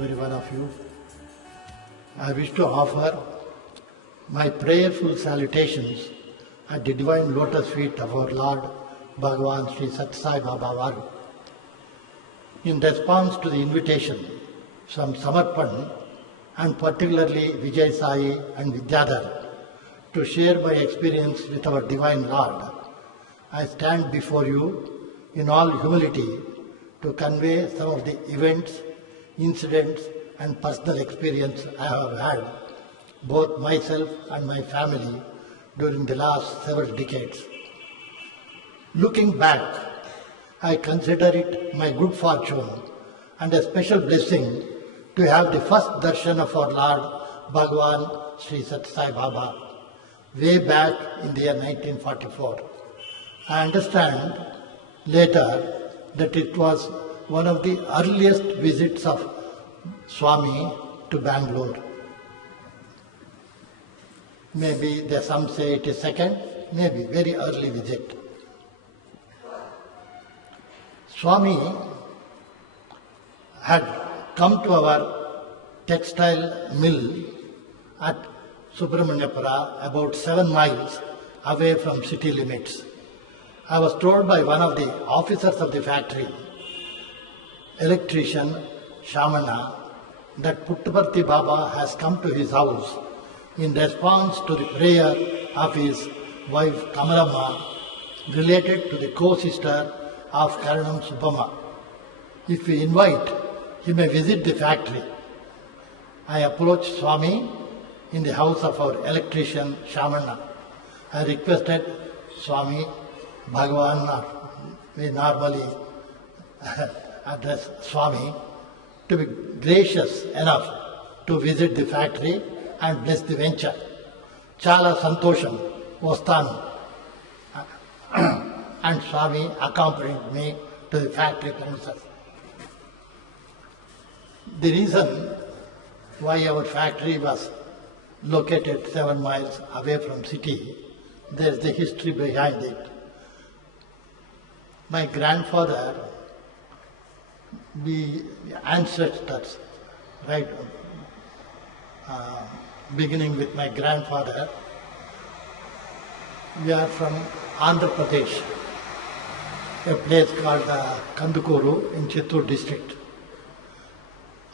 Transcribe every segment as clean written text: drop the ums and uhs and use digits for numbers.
every one of you. I wish to offer my prayerful salutations at the divine lotus feet of our Lord Bhagavan Sri Sathya Baba Varu. In response to the invitation from SAMARPAN and particularly Vijay Sai and Vidyadhar to share my experience with our Divine Lord, I stand before you in all humility to convey some of the events, incidents and personal experience I have had, both myself and my family, during the last several decades. Looking back, I consider it my good fortune and a special blessing to have the first darshan of our Lord Bhagavan Sri Sathya Baba way back in the year 1944. I understand later that it was one of the earliest visits of Swami to Bangalore. Maybe some say it is second, maybe very early visit. Swami had come to our textile mill at Subramanyapura, about 7 miles away from city limits. I was told by one of the officers of the factory, electrician Shamana, that Puttaparthi Baba has come to his house in response to the prayer of his wife Kamalama related to the co-sister of Karanam Subbama. If we invite, he may visit the factory. I approached Swami in the house of our electrician Shamana. I requested Swami, Bhagavan, we normally address Swami, to be gracious enough to visit the factory and bless the venture. Chala Santosham Ostanu. And Swami accompanied me to the factory premises. The reason why our factory was located 7 miles away from city, there is the history behind it. My grandfather, the ancestors, right, beginning with my grandfather, we are from Andhra Pradesh, a place called Kandukuru in Chittoor district.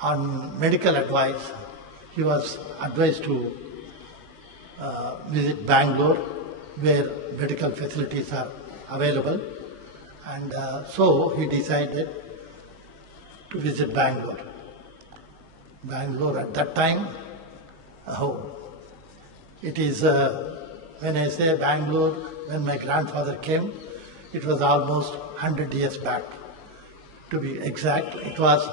On medical advice, he was advised to visit Bangalore, where medical facilities are available, and so he decided to visit Bangalore. Bangalore at that time, it is, when I say Bangalore, when my grandfather came, it was almost 100 years back. To be exact, it was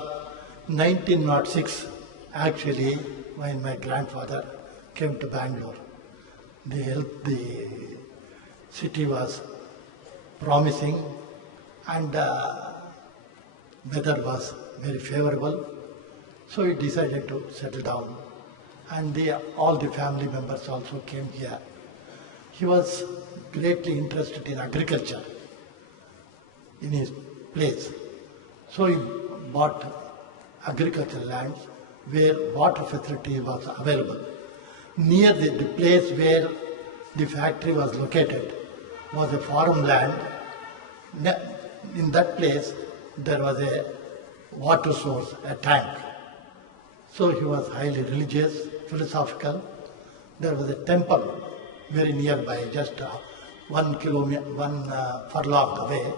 1906 actually when my grandfather came to Bangalore. The city was promising and weather was very favorable, so he decided to settle down, and all the family members also came here. He was greatly interested in agriculture in his place, so he bought agricultural lands where water facility was available. Near the place where the factory was located was a farm land. In that place there was a water source, a tank. So he was highly religious, philosophical. There was a temple very nearby, just 1 furlong away,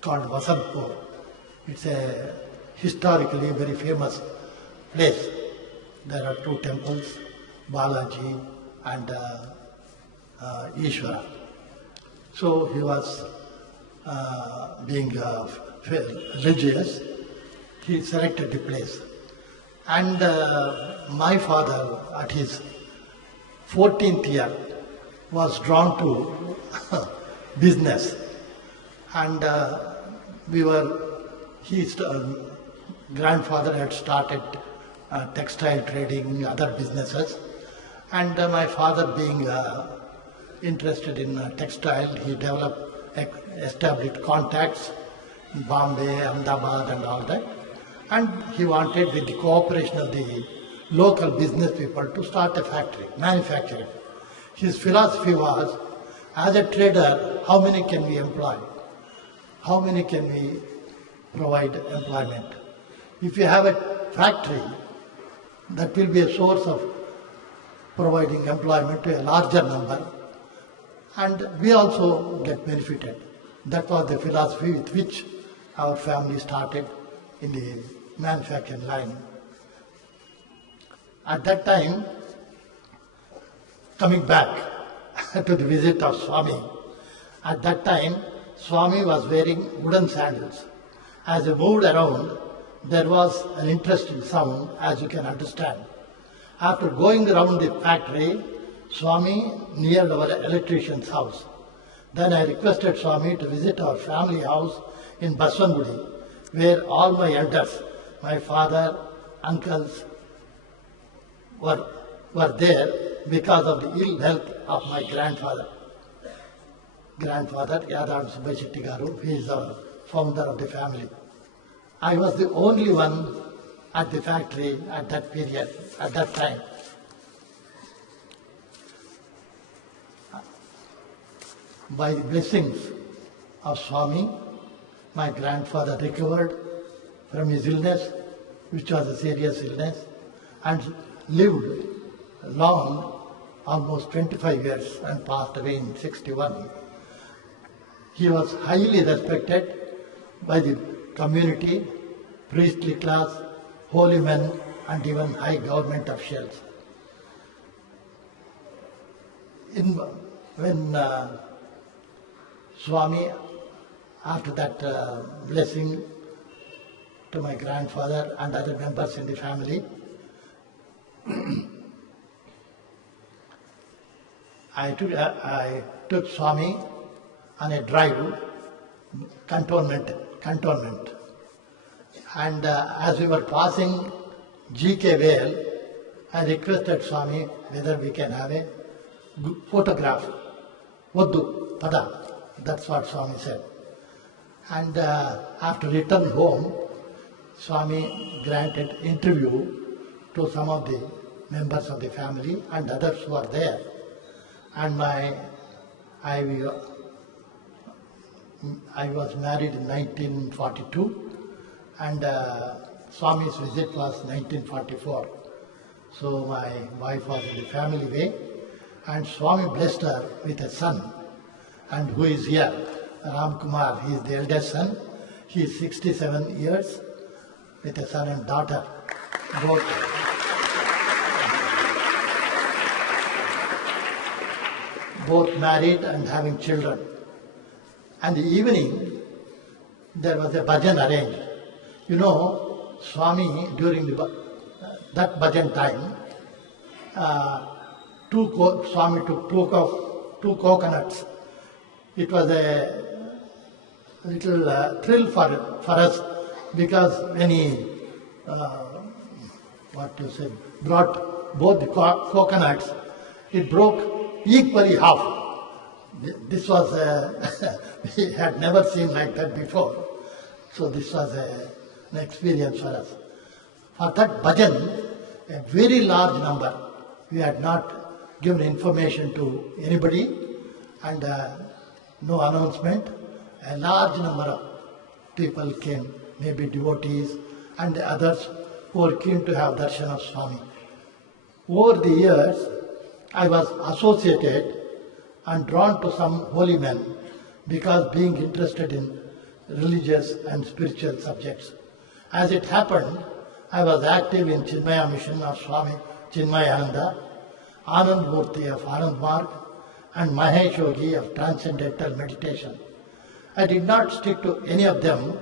called Vasantpur. It's a historically very famous place. There are 2 temples, Balaji and Ishvara. So he was being religious, he selected the place. And my father, at his 14th year, was drawn to business. And his grandfather had started textile trading, other businesses. And my father, being interested in textile, he established contacts in Bombay, Ahmedabad and all that. And he wanted, with the cooperation of the local business people, to start a factory, manufacturing. His philosophy was, as a trader, how many can we employ? How many can we provide employment? If you have a factory, that will be a source of providing employment to a larger number, and we also get benefited. That was the philosophy with which our family started in the manufacturing line. At that time, coming back to the visit of Swami, at that time Swami was wearing wooden sandals. As he moved around, there was an interesting sound, as you can understand. After going around the factory, Swami neared our electrician's house. Then I requested Swami to visit our family house in Baswangudi, where all my elders, my father, uncles, were there because of the ill health of my grandfather. Grandfather, Yadam Subbai Shetty Garu, he is the founder of the family. I was the only one at the factory at that period, at that time. By the blessings of Swami, my grandfather recovered from his illness, which was a serious illness, and lived long, almost 25 years, and passed away in 61. He was highly respected by the community, priestly class, holy men, and even high government officials. When Swami, after that blessing to my grandfather and other members in the family, I took Swami on a drive, cantonment. And as we were passing GK Vale, I requested Swami whether we can have a photograph. Voddu, Pada. That's what Swami said. And after return home, Swami granted interview to some of the members of the family and others who are there. And I was married in 1942, and Swami's visit was 1944. So my wife was in the family way, and Swami blessed her with a son, and who is here, Ram Kumar. He is the eldest son. He is 67 years, with a son and daughter, both married and having children. And the evening, there was a bhajan arranged. You know, Swami, during that bhajan time, Swami took two coconuts. It was a little thrill for us, because when he, brought both the coconuts, it broke equally half. This was we had never seen like that before. So this was an experience for us. For that bhajan, a very large number, we had not given information to anybody, and no announcement. A large number of people came, maybe devotees and others who were keen to have darshan of Swami. Over the years, I was associated and drawn to some holy men, because being interested in religious and spiritual subjects. As it happened, I was active in Chinmaya mission of Swami Chinmayananda, Anand Murthy of Anand Marg, and Mahesh Yogi of Transcendental Meditation. I did not stick to any of them,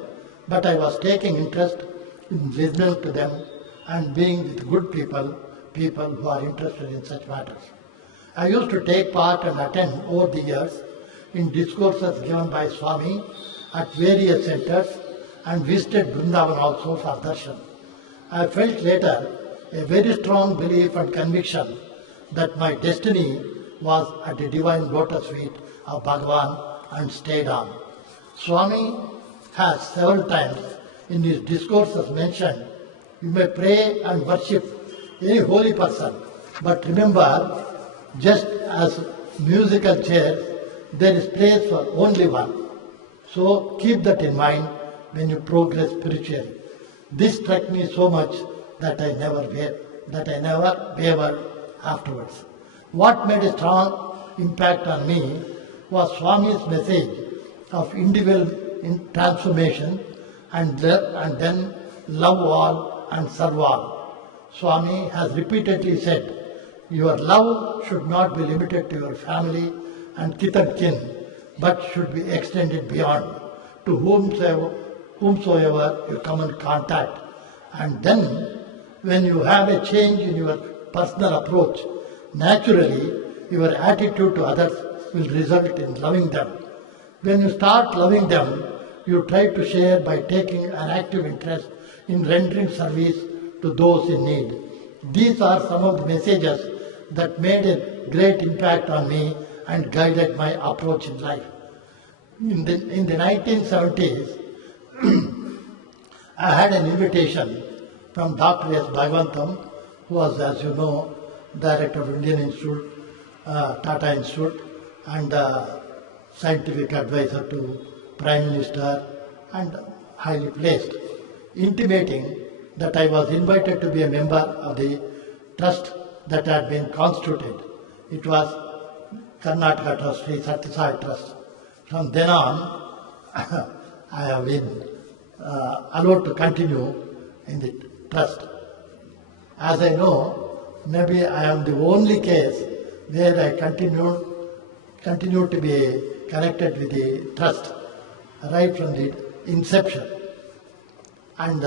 but I was taking interest in listening to them and being with good people who are interested in such matters. I used to take part and attend over the years in discourses given by Swami at various centers, and visited BRINDAVAN also for darshan. I felt later a very strong belief and conviction that my destiny was at the divine lotus feet of Bhagavan, and stayed on. Swami has several times in his discourses mentioned, you may pray and worship any holy person, but remember, just as musical chairs, there is place for only one. So keep that in mind when you progress spiritually. This struck me so much that I never wavered afterwards. What made a strong impact on me was Swami's message of individual transformation and then love all and serve all. Swami has repeatedly said, your love should not be limited to your family and kith and kin, but should be extended beyond to whomsoever you come in contact. And then, when you have a change in your personal approach, naturally your attitude to others will result in loving them. When you start loving them, you try to share by taking an active interest in rendering service to those in need. These are some of the messages that made a great impact on me and guided my approach in life. In the 1970s, I had an invitation from Dr. S. Bhagavantam, who was, as you know, Director of Indian Institute, Tata Institute, and scientific advisor to Prime Minister, and highly placed, intimating that I was invited to be a member of the trust that had been constituted. It was Karnataka Trustee, Sathya Trust. From then on, I have been allowed to continue in the trust. As I know, maybe I am the only case where I continue to be connected with the trust right from the inception. And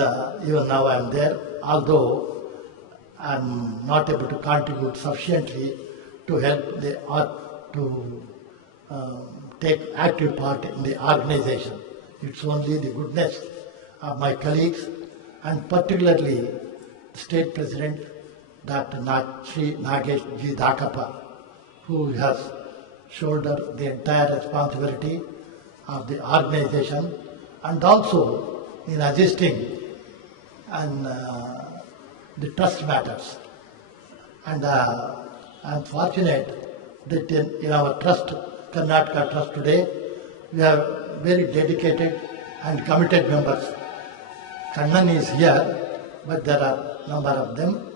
even now I am there, although I am not able to contribute sufficiently to help to take active part in the organization. It's only the goodness of my colleagues and particularly State President Dr. Sri Nagesh G. Dakappa, who has shouldered the entire responsibility of the organization and also in assisting and the trust matters. And I am fortunate that in our trust, Karnataka Trust today, we have very dedicated and committed members. Kannan is here, but there are a number of them.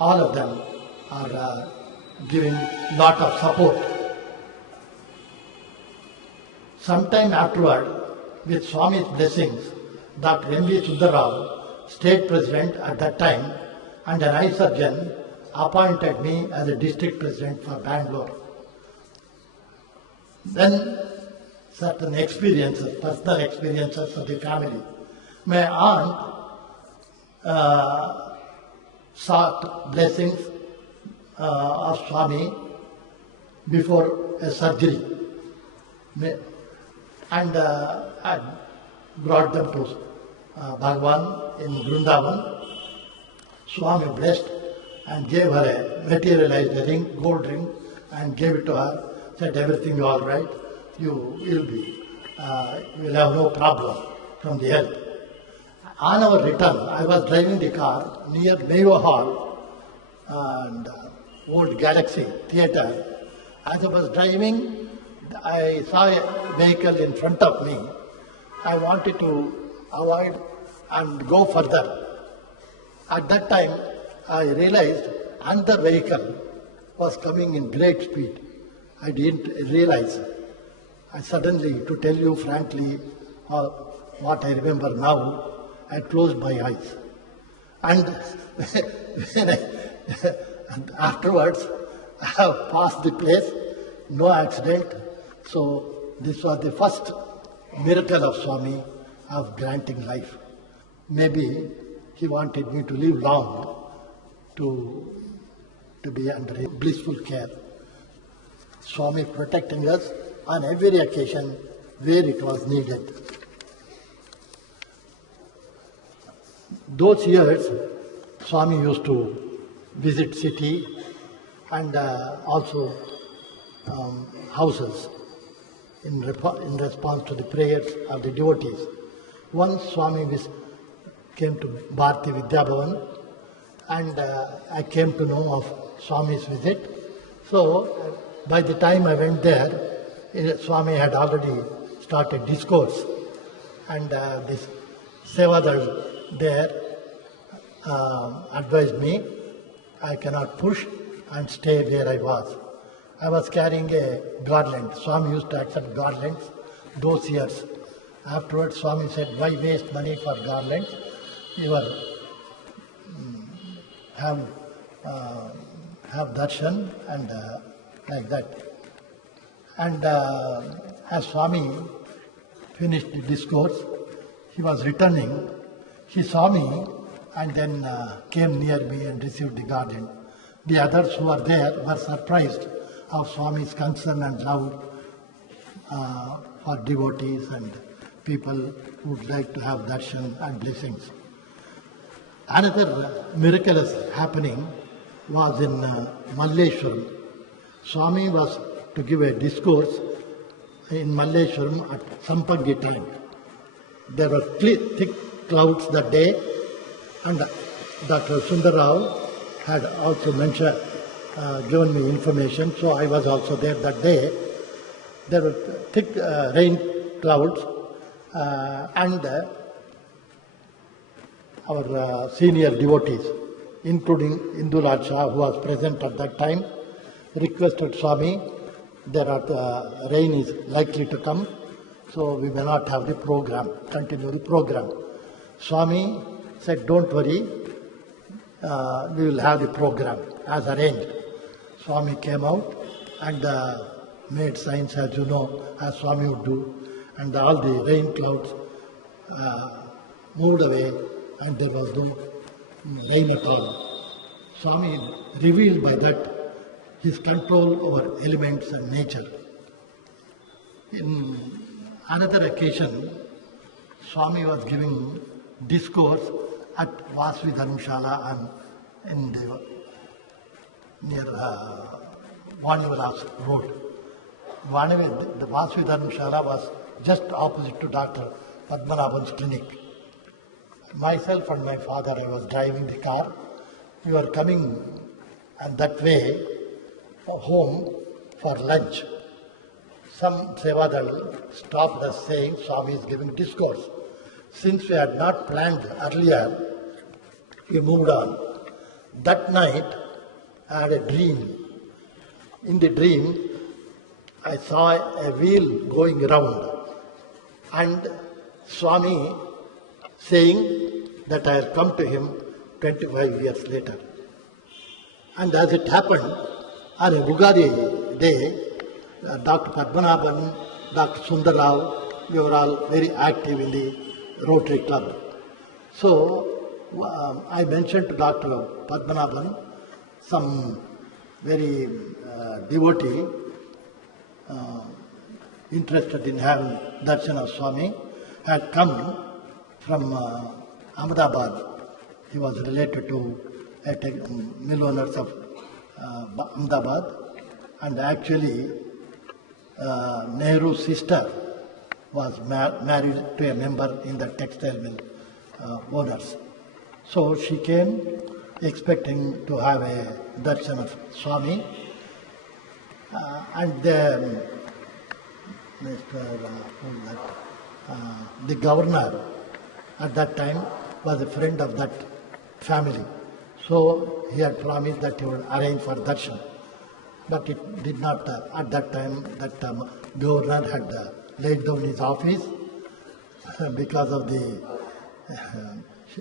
All of them are giving lot of support. Sometime afterward, with Swami's blessings, Dr. M.V. Sundarrao, State President at that time, and an eye surgeon, appointed me as a District President for Bangalore. Then certain experiences, personal experiences of the family. My aunt sought blessings of Swami before a surgery. And I brought them to Bhagwan in BRINDAVAN. Swami blessed and gave her a materialized ring, gold ring, and gave it to her. Said everything is all right. You will have no problem from the health. On our return, I was driving the car near Mayo Hall and Old Galaxy Theatre. As I was driving, I saw a vehicle in front of me. I wanted to avoid and go further. At that time, I realized another vehicle was coming in great speed. I didn't realize. I suddenly, to tell you frankly, what I remember now, I closed my eyes. And and afterwards, I have passed the place, no accident. So this was the first miracle of Swami of granting life. Maybe he wanted me to live long to be under a blissful care. Swami protecting us on every occasion where it was needed. Those years, Swami used to visit city and also houses. in response to the prayers of the devotees. Once Swami came to Bharati Vidya Bhavan, and I came to know of Swami's visit. So by the time I went there, Swami had already started discourse, and this Sevadar there advised me I cannot push and stay where I was. I was carrying a garland. Swami used to accept garlands those years. Afterwards, Swami said, why waste money for garlands? You have darshan and like that. And as Swami finished the discourse, he was returning. He saw me and then came near me and received the garland. The others who were there were surprised of Swami's concern and love for devotees and people who would like to have darshan and blessings. Another miraculous happening was in Malleshwaram. Swami was to give a discourse in Malleshwaram at Sampangi time. There were thick clouds that day, and Dr. Sundarrao had also given me information, so I was also there that day. There were thick rain clouds, and our senior devotees, including Indulal Shah, who was present at that time, requested Swami, rain is likely to come, so we may not have the program, continue the program. Swami said, don't worry, we will have the program as arranged. Swami came out and made signs, as you know, as Swami would do, and all the rain clouds moved away and there was no rain at all. Swami revealed by that his control over elements and nature. In another occasion, Swami was giving discourse at Vasvi Dharmshala near Vanivalas Road. The Vasvi Dharmshala was just opposite to Dr. Padmanabhan's clinic. Myself and my father, I was driving the car. We were coming and that way home for lunch. Some Sevadal stopped us saying Swami is giving discourse. Since we had not planned earlier, we moved on. That night, I had a dream. In the dream, I saw a wheel going round and Swami saying that I had come to him 25 years later. And as it happened, on a Ugadi day, Dr. Padmanabhan, Dr. Sundarrao, we were all very active in the Rotary Club. So I mentioned to Dr. Padmanabhan, some very devotee interested in having darshan of Swami had come from Ahmedabad. He was related to mill owners of Ahmedabad, and actually Nehru's sister was married to a member in the textile mill owners. So she came expecting to have a darshan of Swami, and the governor at that time was a friend of that family. So he had promised that he would arrange for darshan. But it did not, at that time, that governor had laid down his office because of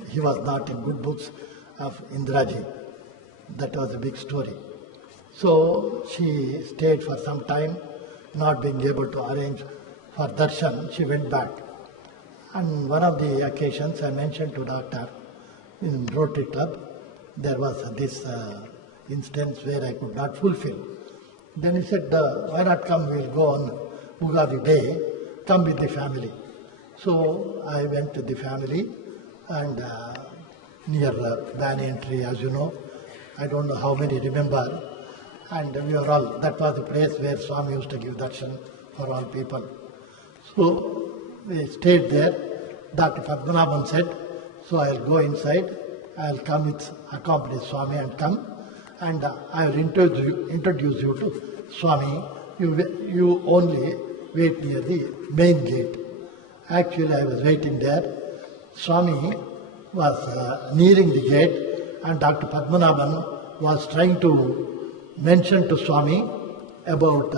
he was not in good books of Indraji. That was a big story. So she stayed for some time, not being able to arrange for darshan. She went back. On one of the occasions, I mentioned to Doctor in Rotary Club, there was this instance where I could not fulfill. Then he said, why not come, we'll go on Ugadi day, come with the family. So I went to the family and near Banyan Tree, as you know, I don't know how many remember, and we were all, that was the place where Swami used to give darshan for all people. So we stayed there. Dr. Padmanabhan said, so I'll go inside, I'll come with, accompany Swami and come, and I will introduce you to Swami. You only wait near the main gate. Actually, I was waiting there. Swami was nearing the gate, and Dr. Padmanabhan was trying to mention to Swami about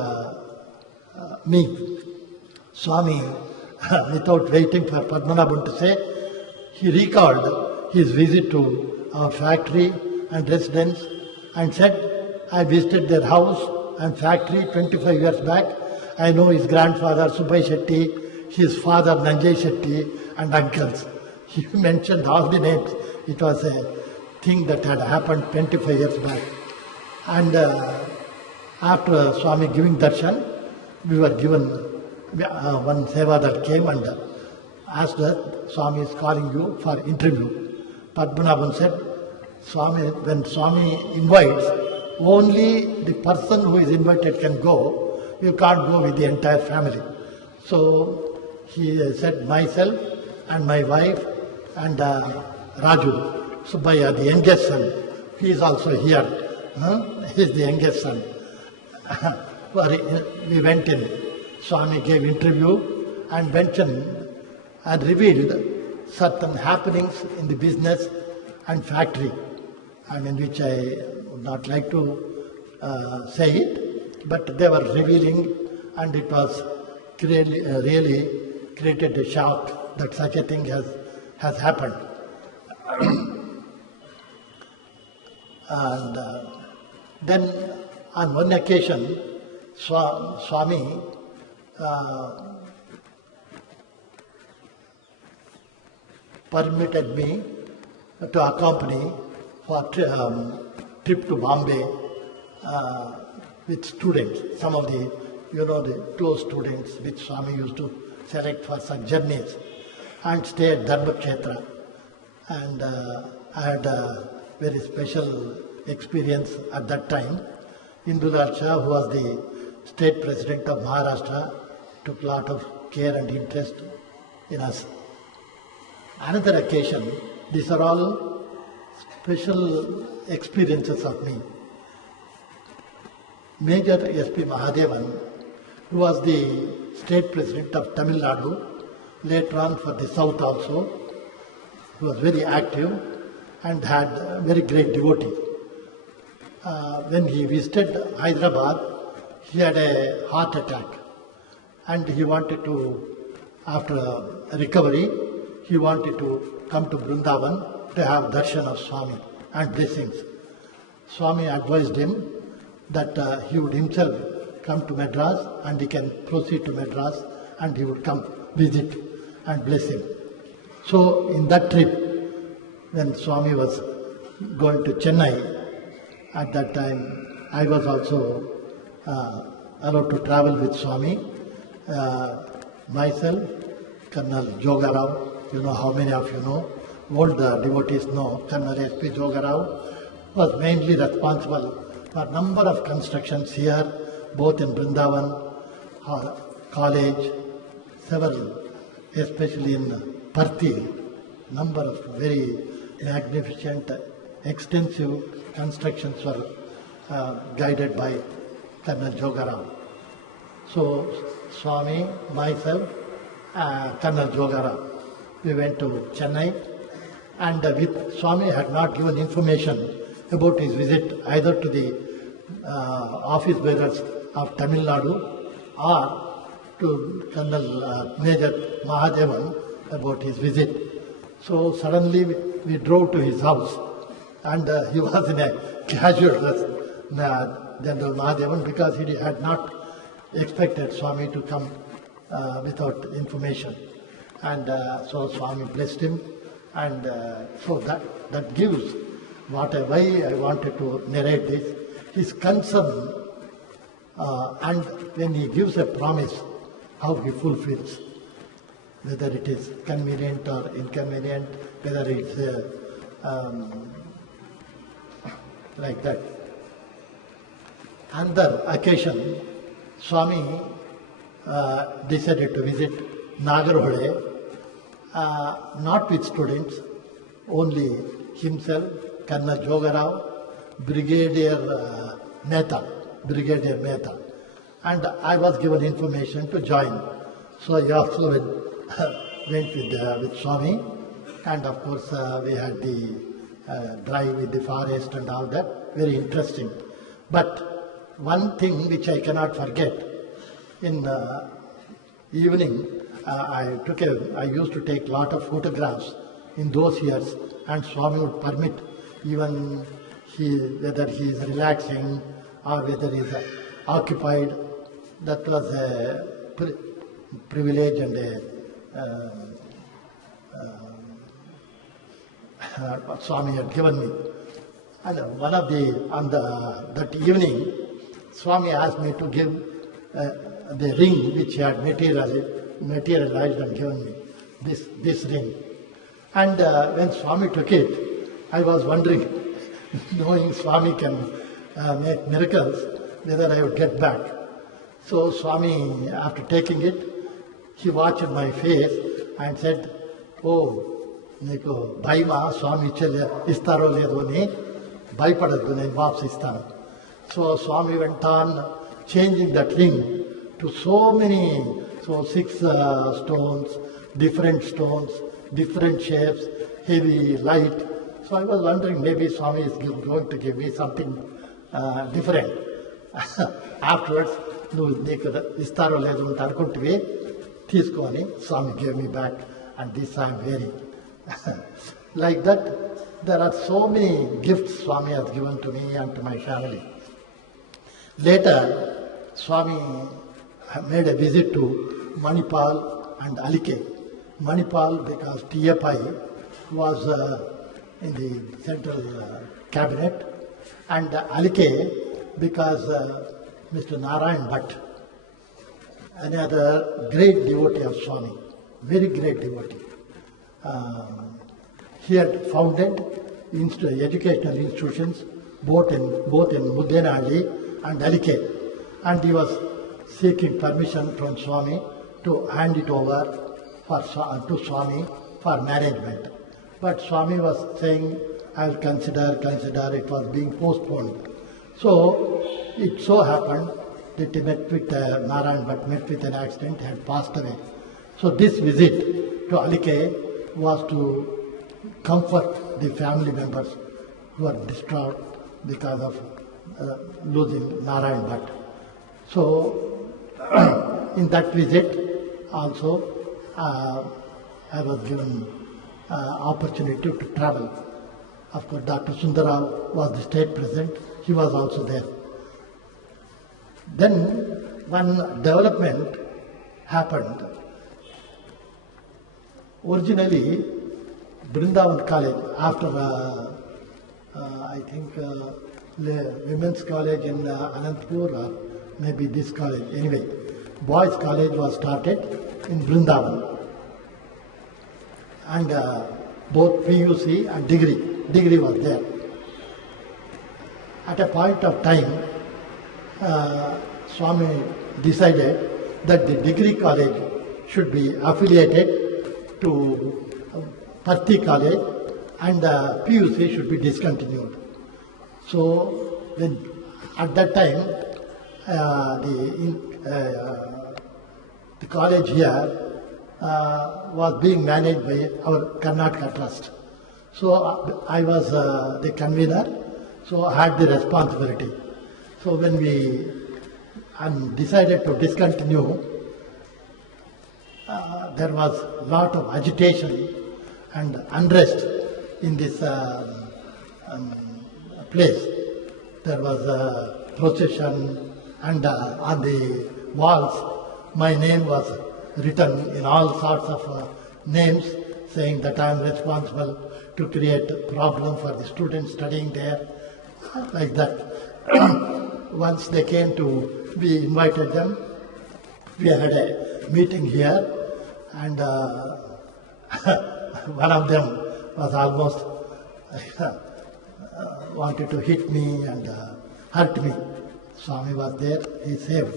me. Swami, without waiting for Padmanabhan to say, he recalled his visit to our factory and residence and said, I visited their house and factory 25 years back. I know his grandfather Subbai Shetty, his father Nanjay Shetty, and uncles. He mentioned all the names. It was a thing that had happened 25 years back. And after Swami giving darshan, we were given one sevadar came and asked us, Swami is calling you for interview. Padmanabhan said, Swami, when Swami invites, only the person who is invited can go. You can't go with the entire family. So he said, myself and my wife and Raju, Subbaya, the youngest son, he is also here. He is the youngest son. We went in. Swami gave interview and mentioned and revealed certain happenings in the business and factory, which I would not like to say it, but they were revealing, and it was really created a shock that such a thing has happened. And then on one occasion, Swami permitted me to accompany for trip to Bombay with students, some of the, the close students which Swami used to select for such journeys, and stay at Dharmaksheta. And I had a very special experience at that time. Indulal Shah, who was the state president of Maharashtra, took a lot of care and interest in us. Another occasion, these are all special experiences of me. Major S.P. Mahadevan, who was the state president of Tamil Nadu, later on for the South also, he was very active and had very great devotee. When he visited Hyderabad, he had a heart attack, and he wanted to, after recovery, he wanted to come to Brindavan to have darshan of Swami and blessings. Swami advised him that he would himself come to Madras and he can proceed to Madras and he would come visit and bless him. So in that trip, when Swami was going to Chennai, at that time I was also allowed to travel with Swami. Myself, Colonel Jogarao, how many of you know, old devotees know, Colonel S.P. Jogarao was mainly responsible for a number of constructions here, both in Brindavan, college, several, especially in Parthi, number of very magnificent, extensive constructions were guided by Colonel Jogarao. So Swami, myself, Colonel Jogarao, we went to Chennai, and with Swami had not given information about his visit either to the office bearers of Tamil Nadu or to Colonel Major Mahadevan about his visit. So suddenly we drove to his house, and he was in a casual dress, General Mahadevan, because he had not expected Swami to come without information. And so Swami blessed him, and so that gives why I wanted to narrate this, his concern, and when he gives a promise, how he fulfills, whether it is convenient or inconvenient, whether it's like that. Another occasion, Swami decided to visit Nagarhole, not with students, only himself, Colonel Jogarao, Brigadier Mehta. And I was given information to join. So I also went with Swami, and of course we had the drive with the forest and all that, very interesting. But one thing which I cannot forget, in the evening I used to take lot of photographs in those years, and Swami would permit, even whether he is relaxing or whether he is occupied. That was a privilege and what Swami had given me. And that evening, Swami asked me to give the ring which he had materialized and given me, this ring. And when Swami took it, I was wondering, knowing Swami can make miracles, whether I would get back. So Swami, after taking it, he watched my face and said, "Oh, Nico, Baima, Swami istaro ledu ani, bhaypadaddu nenu vaapsu istanu." So Swami went on changing that ring to so 6 stones, different shapes, heavy, light. So I was wondering, maybe Swami is going to give me something different. Afterwards, నీకు ఇస్తారో లేదు అని అనుకుంటే తీసుకొని Swami gave me back, and this I am wearing. Like that, there are so many gifts Swami has given to me and to my family. Later, Swami made a visit to Manipal and Alike. Manipal because TFI was in the central cabinet, and Alike because Mr. Narayan Bhatt, another great devotee of Swami, very great devotee. He had founded educational institutions both in Muddenahalli and Alike, and he was seeking permission from Swami to hand it over to Swami for management. But Swami was saying, "I will consider." It was being postponed. So it so happened that he met with Narayan, but met with an accident, had passed away. So this visit to Alike was to comfort the family members who are distraught because of losing Narayan Bhatt. So in that visit also I was given opportunity to travel. Of course, Dr. Sundarao was the state president. He was also there. Then one development happened. Originally, BRINDAVAN College, after I think women's college in Anantapur, or maybe this college, anyway, boys college was started in BRINDAVAN. And both PUC and degree was there. At a point of time, Swami decided that the degree college should be affiliated to Parthi College, and PUC should be discontinued. So when at that time the college here was being managed by our Karnataka Trust. So I was the convener, so I had the responsibility. So when we decided to discontinue, there was a lot of agitation and unrest in this place. There was a procession, and on the walls my name was written in all sorts of names, saying that I am responsible to create a problem for the students studying there, like that. Once they came we invited them. We had a meeting here, and one of them was almost wanted to hit me and hurt me. Swami was there, he saved.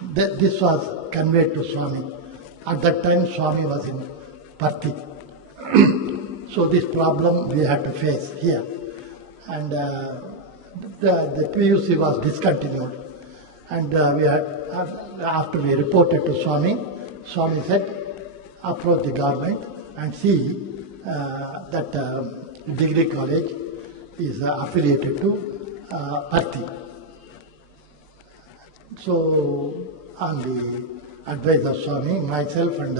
This was conveyed to Swami. At that time, Swami was in Parthi. So this problem we had to face here. And the PUC was discontinued. And after we reported to Swami, Swami said, approach the government and see that degree college is affiliated to Parthi. So, on the advice of Swami, myself and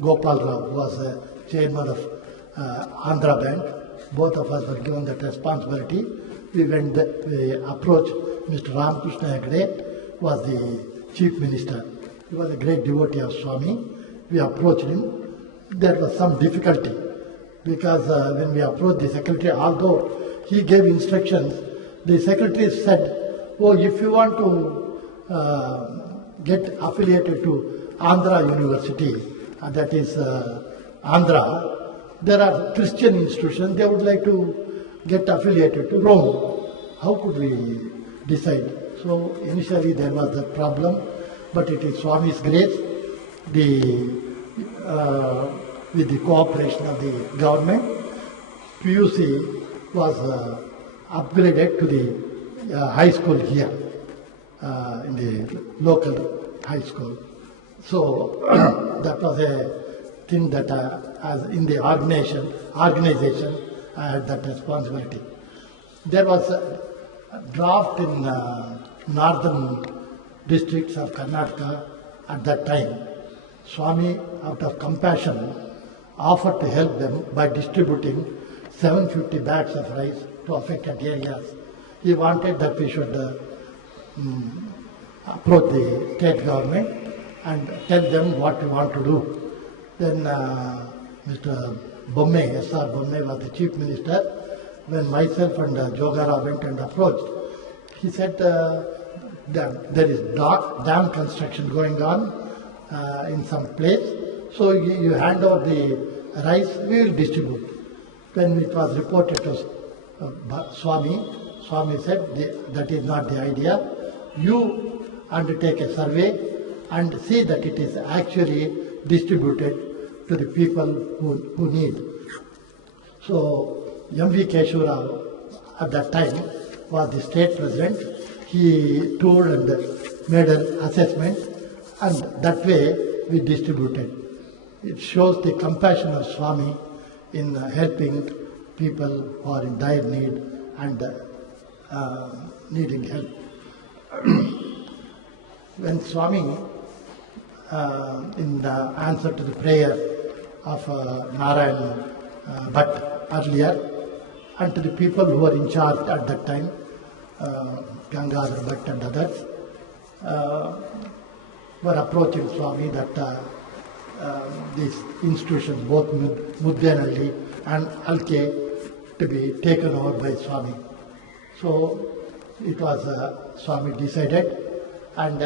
Gopal Rao, who was the chairman of Andhra Bank, both of us were given that responsibility. We approached Mr. Ramakrishna Hegde, who was the chief minister. He was a great devotee of Swami. We approached him. There was some difficulty because when we approached the secretary, although he gave instructions, the secretary said, oh, if you want to get affiliated to Andhra University, that is Andhra, there are Christian institutions, they would like to get affiliated to Rome. How could we decide? So initially there was a problem, but it is Swami's grace, with the cooperation of the government, PUC was upgraded to the high school here, in the local high school. So that was a thing that as in the organization, I had that responsibility. There was a draft in northern districts of Karnataka at that time. Swami, out of compassion, offered to help them by distributing 750 bags of rice to affected areas. He wanted that we should approach the state government and tell them what we want to do. Then Mr. Bomme, S.R. Bomme was the chief minister. When myself and Jogara went and approached, he said that there is dam construction going on in some place, so you hand over the rice, we will distribute. When it was reported to Swami, Swami said that is not the idea. You undertake a survey and see that it is actually distributed to the people who need. So M.V. Keshwarao at that time was the state president. He toured and made an assessment, and that way we distributed. It shows the compassion of Swami in helping people who are in dire need and needing help. When Swami, in the answer to the prayer of Narayan Bhatt earlier, and to the people who were in charge at that time, Gangadhar Bhatt and others, were approaching Swami that these institutions, both Muddenhalli and Alke, to be taken over by Swami. So it was Swami decided, and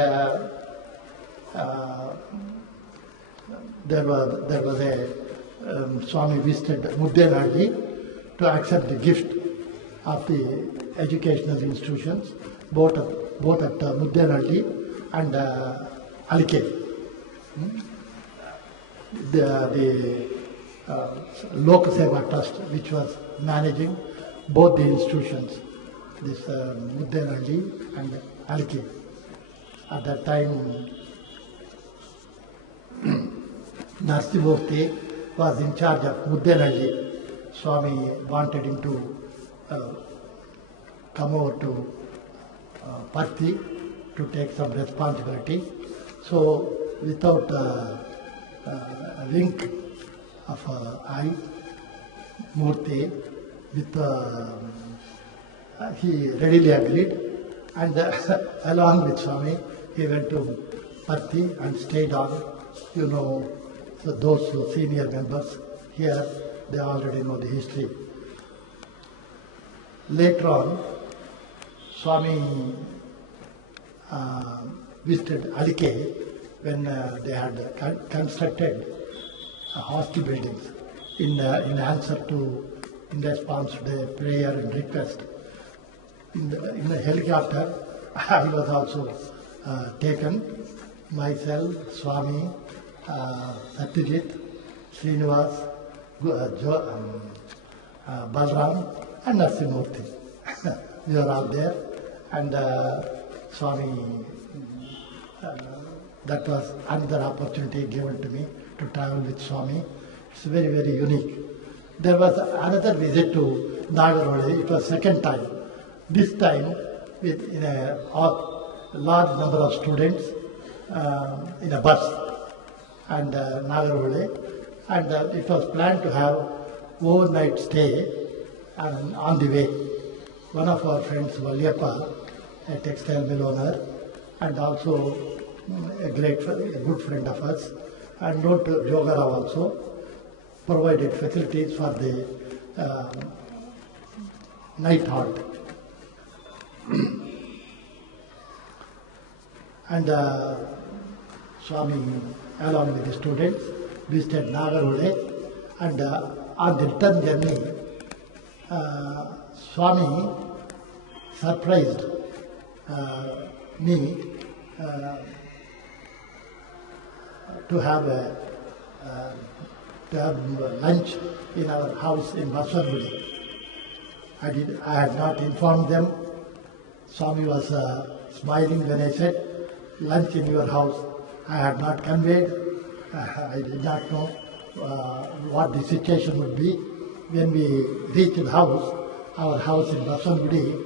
there was a Swami visited Muddenhalli to accept the gift of the educational institutions, both at Muddenhalli and Alke. The Lok Seva Trust, which was managing both the institutions, this Muddenhalli and Alke. At that time, Narsimurti was in charge of Muddenhalli. Swami wanted him to come over to Parthi to take some responsibility. So without a wink of eye, Murthy, he readily agreed, and along with Swami, he went to Parthi and stayed on. You know, so those senior members here, they already know the history. Later on, Swami visited Alike when they had constructed hostel buildings in response to the prayer and request. In the helicopter, I was also taken myself, Swami, Satyajit, Srinivas, Balram and Narsimurti. We are all there, and Swami, that was another opportunity given to me to travel with Swami. It's very, very unique. There was another visit to Nagarhole. It was second time. This time in a large number of students in a bus and Nagarhole, and it was planned to have overnight stay on the way. One of our friends, Valyappa, a textile mill owner, and also a good friend of us, and Note Jogara also, provided facilities for the night halt. And Swami, along with the students, visited Nagarhole, and on the return journey, Swami surprised me to have lunch in our house in Baswangudi. I had not informed them. Swami was smiling when I said, lunch in your house. I had not conveyed. I did not know what the situation would be. When we reached the house, our house in Baswangudi,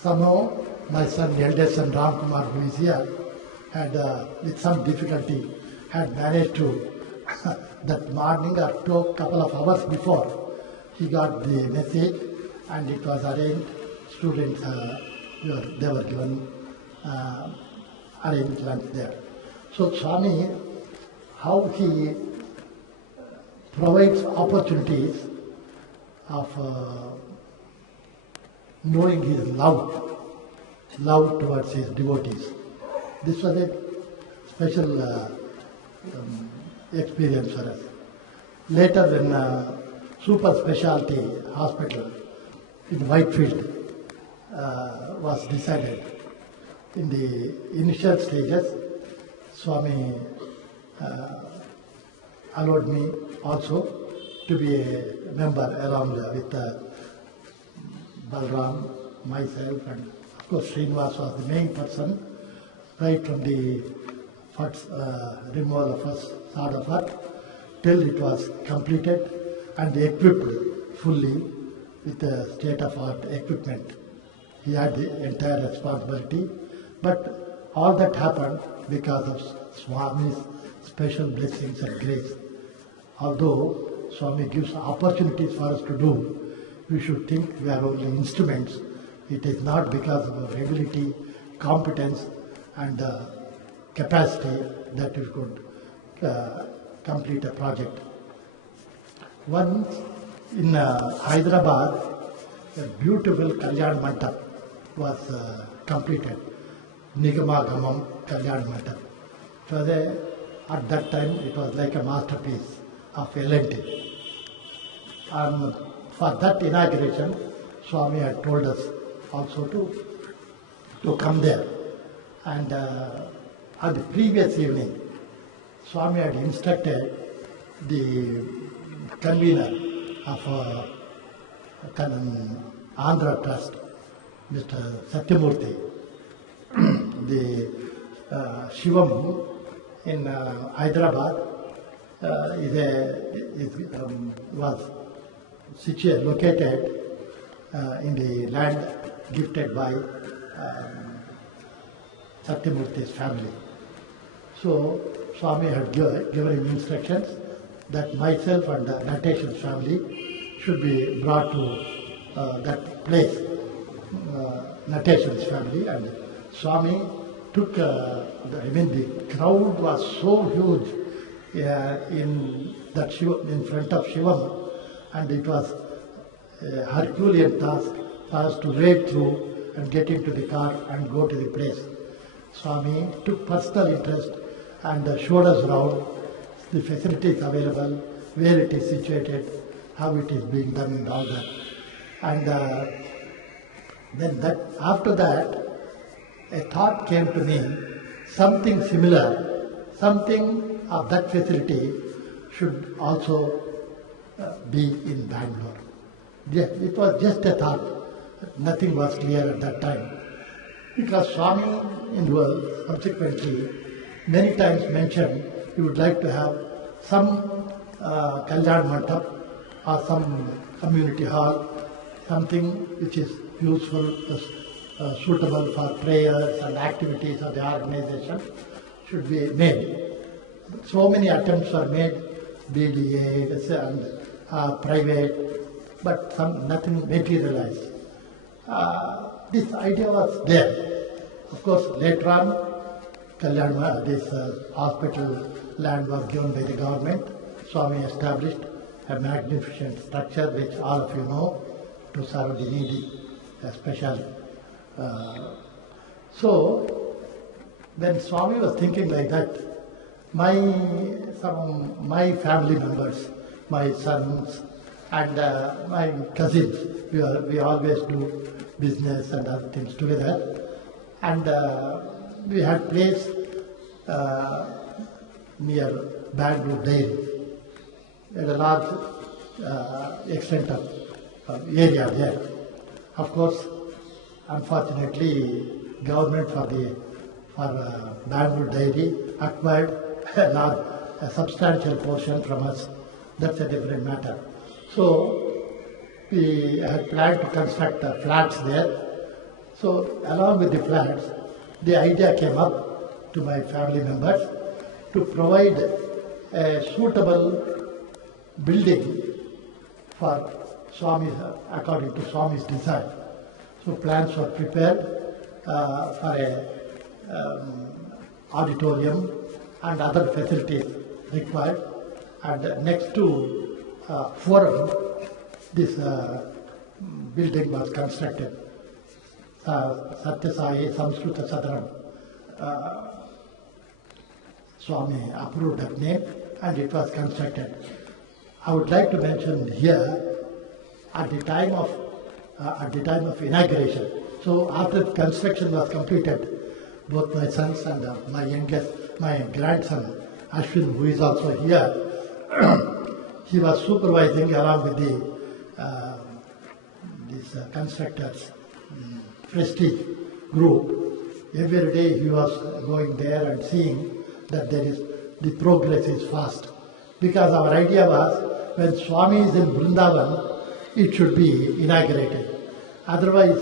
somehow my son, eldest son Ram Kumar, who is here, had with some difficulty had managed to that morning or couple of hours before he got the message, and it was arranged. Students they were given arranged lunch there. So Swami, how he provides opportunities of knowing his love towards his devotees. This was a special experience for us. Later, when super specialty hospital in Whitefield was decided, in the initial stages, Swami allowed me also to be a member along with Balram, myself, and of course Srinivas was the main person right from the first removal of first sod of earth till it was completed and equipped fully with state-of-art equipment. He had the entire responsibility, but all that happened because of Swami's special blessings and grace. Although Swami gives opportunities for us to do, we should think we are only instruments. It is not because of our ability, competence, and capacity that we could complete a project. Once in Hyderabad, a beautiful Kalyan Mandap was completed. Nigamagamam Kalyan Mandap. So at that time it was like a masterpiece of L&T. And for that inauguration, Swami had told us also to come there. And on the previous evening, Swami had instructed the convener of Andhra Trust, Mr. Satyamurti, the Shivam in Hyderabad was located in the land gifted by Satyamurti's family. So Swami had given him instructions that myself and Natesh's family should be brought to that place, Natesh's family, and Swami took, the crowd was so huge in front of Shivam, and it was a Herculean task for us to wade through and get into the car and go to the place. Swami took personal interest and showed us around the facilities available, where it is situated, how it is being done and all that. And then after that, a thought came to me something similar, something of that facility should also be in Bangalore. It was just a thought. Nothing was clear at that time. Because Swami in world subsequently many times mentioned he would like to have some Kalyan Mandap or some community hall, something which is useful, suitable for prayers and activities of the organization should be made. So many attempts were made, BDA and private, but nothing materialized. This idea was there. Of course, later on, this hospital land was given by the government. Swami established a magnificent structure which all of you know to serve the needy, especially. So, when Swami was thinking like that, my family members, my sons and my cousins, we always do business and other things together. And we had place near Bangalore Dairy, at a large extent of area there. Of course, unfortunately, government for Bangalore Dairy acquired a substantial portion from us. That's a different matter. So we had planned to construct flats there. So along with the flats, the idea came up to my family members to provide a suitable building for Swami, according to Swami's design. So plans were prepared for a auditorium and other facilities required. And next to forum, this building was constructed. Sathya Samskruta Sadhanam. Swami approved that name and it was constructed. I would like to mention here at the time of inauguration. So after construction was completed, both my sons and my grandson Ashwin, who is also here, he was supervising along with these constructors, Trustee group. Every day he was going there and seeing that the progress is fast. Because our idea was when Swami is in Brindavan, it should be inaugurated. Otherwise,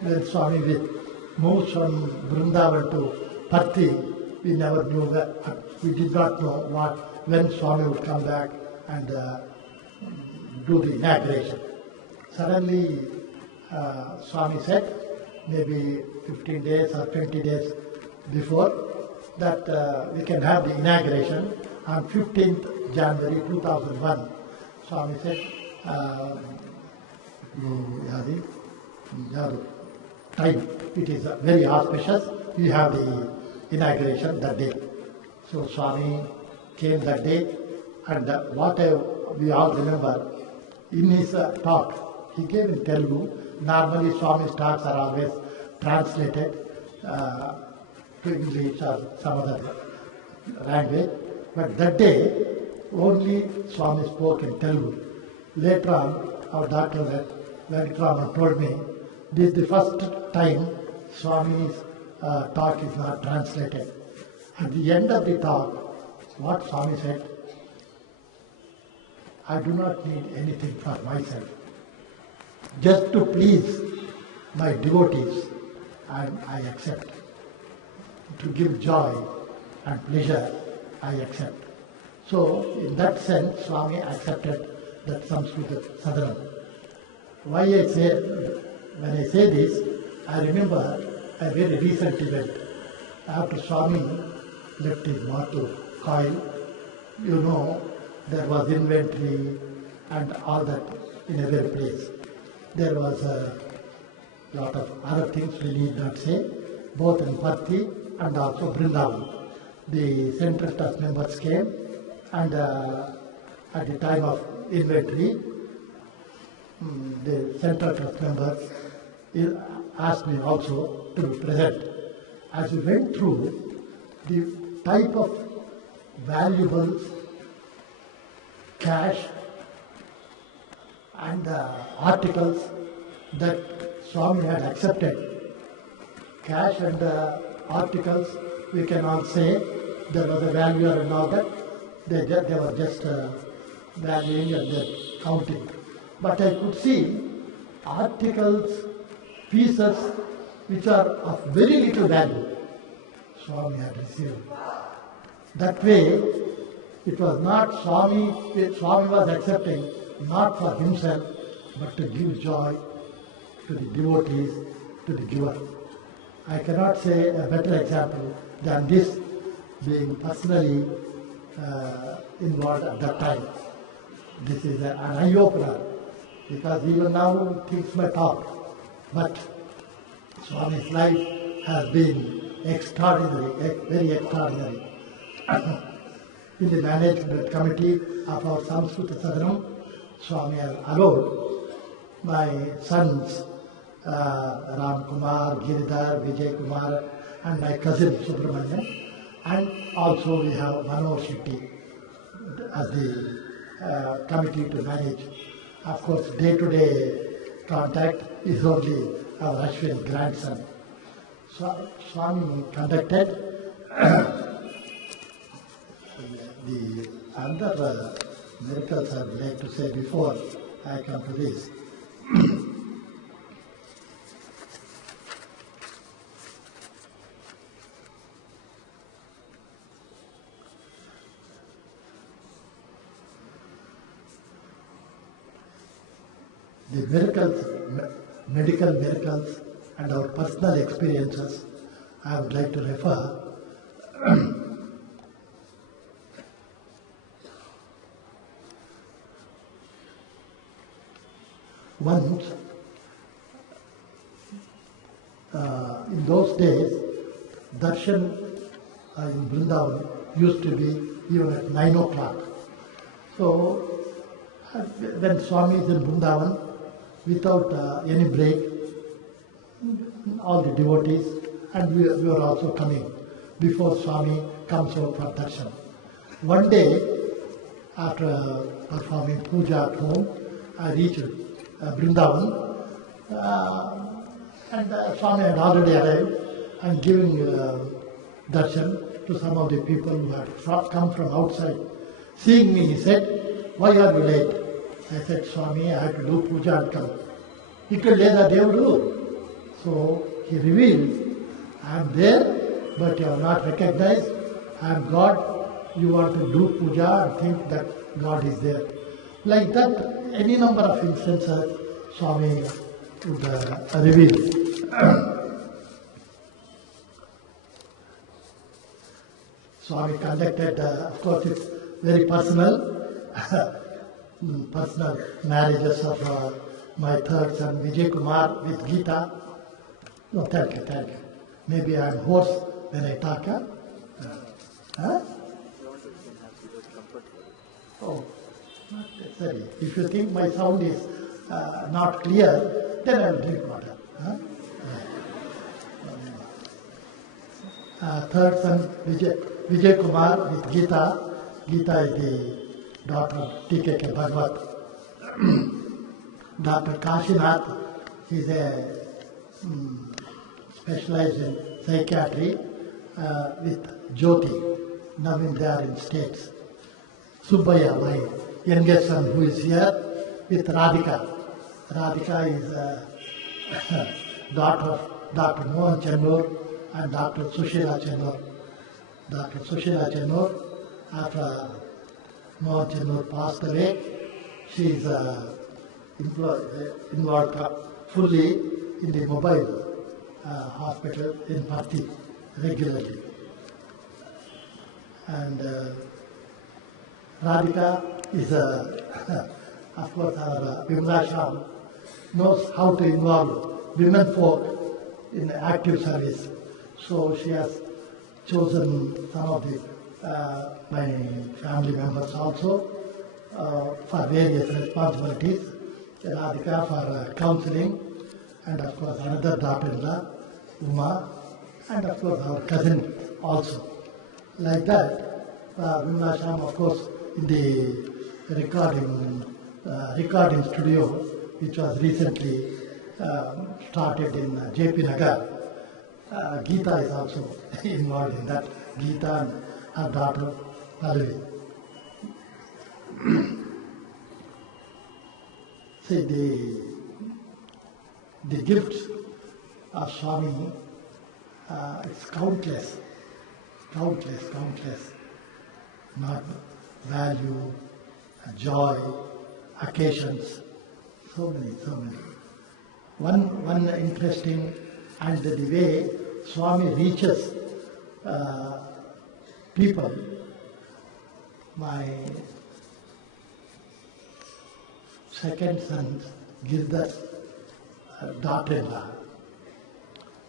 when Swami moves from Brindavan to Parthi, we never knew we did not know when Swami would come back and do the inauguration. Suddenly, Swami said, maybe 15 days or 20 days before, that we can have the inauguration on 15th January 2001. Swami said, time, it is very auspicious, we have the inauguration that day. So Swami came that day, and we all remember, in his talk, he gave in Telugu. Normally Swami's talks are always translated to English or some other language, but that day only Swami spoke in Telugu. Later on, our Dr. Venkatraman told me, this is the first time Swami's talk is not translated. At the end of the talk, what Swami said, I do not need anything for myself. Just to please my devotees, I accept. To give joy and pleasure, I accept. So, in that sense, Swami accepted that Samskruta Sadhanam. When I say this, I remember a very recent event. After Swami left his mortal coil, you know, there was inventory and all that in every place. There was a lot of other things we need not say, both in Parthi and also Brindavan. The Central Trust members came, and at the time of inventory, the Central Trust members asked me also to be present. As we went through, the type of valuables, cash and articles that Swami had accepted. Cash and articles, we can all say there was a value and all that. They were just valuing and then counting. But I could see articles, pieces which are of very little value, Swami had received. That way, it was not Swami was accepting, not for himself, but to give joy to the devotees, to the giver. I cannot say a better example than this, being personally involved at that time. This is an eye-opener, because even now things may talk, but Swami's life has been extraordinary, very extraordinary. In the management committee of our Samskrita Sadanam, Swami has allowed my sons Ram Kumar, Giridhar, Vijay Kumar, and my cousin Subramanian, and also we have Gangadhar Shetty as the committee to manage. Of course, day-to-day contact is only our Ashwin grandson. So Swami conducted the other miracles I would like to say before I come to this. The miracles, medical miracles and our personal experiences, I would like to refer. Once, in those days, darshan in Brindavan used to be even at 9 o'clock. So, when Swami is in Brindavan, without any break, all the devotees, and we were also coming before Swami comes out for darshan. One day, after performing puja at home, I reached Brindavan, and Swami had already arrived and giving darshan to some of the people who had come from outside. Seeing me, he said, "Why are you late?" I said, "Swami, I had to do puja and come." He told, "Leda Devadu." So he revealed, "I am there, but you are not recognized. I am God. You want to do puja and think that God is there." Like that, any number of instances Swami would reveal. Swami conducted, of course, it's very personal. Personal marriages of my third son Vijay Kumar with Geeta. No, thank you. Maybe I am hoarse when I talk. Huh? Oh, sorry. If you think my sound is not clear, then I will drink water. Third son Vijay Kumar with Geeta. Geeta is the daughter of T.K.K. Bhagwat. Dr. Kashinath is a specialized in psychiatry with Jyoti. Now they are in States. Subbaya, my youngest son who is here, with Radhika. Radhika is daughter of Dr. Mohan Chennur and Dr. Sushila Chennur. Dr. Sushila Chennur, after Mohan Chennur passed away, she is involved fully in the mobile hospital in Bharti regularly. And Radhika is of course our Vimla Sham knows how to involve women folk in active service. So she has chosen some of the my family members also for various responsibilities. Radhika for counseling, and of course another daughter-in-law, Uma, and of course our cousin also. like that. Vimlasham, of course, in the recording studio, which was recently started in JP Nagar. Geeta is also involved in that. Geeta and her daughter Pallavi. See, the gifts of Swami, it's countless. Not value, joy, occasions, so many. One interesting, and the way Swami reaches people. My second son, Gangadhar's daughter-in-law,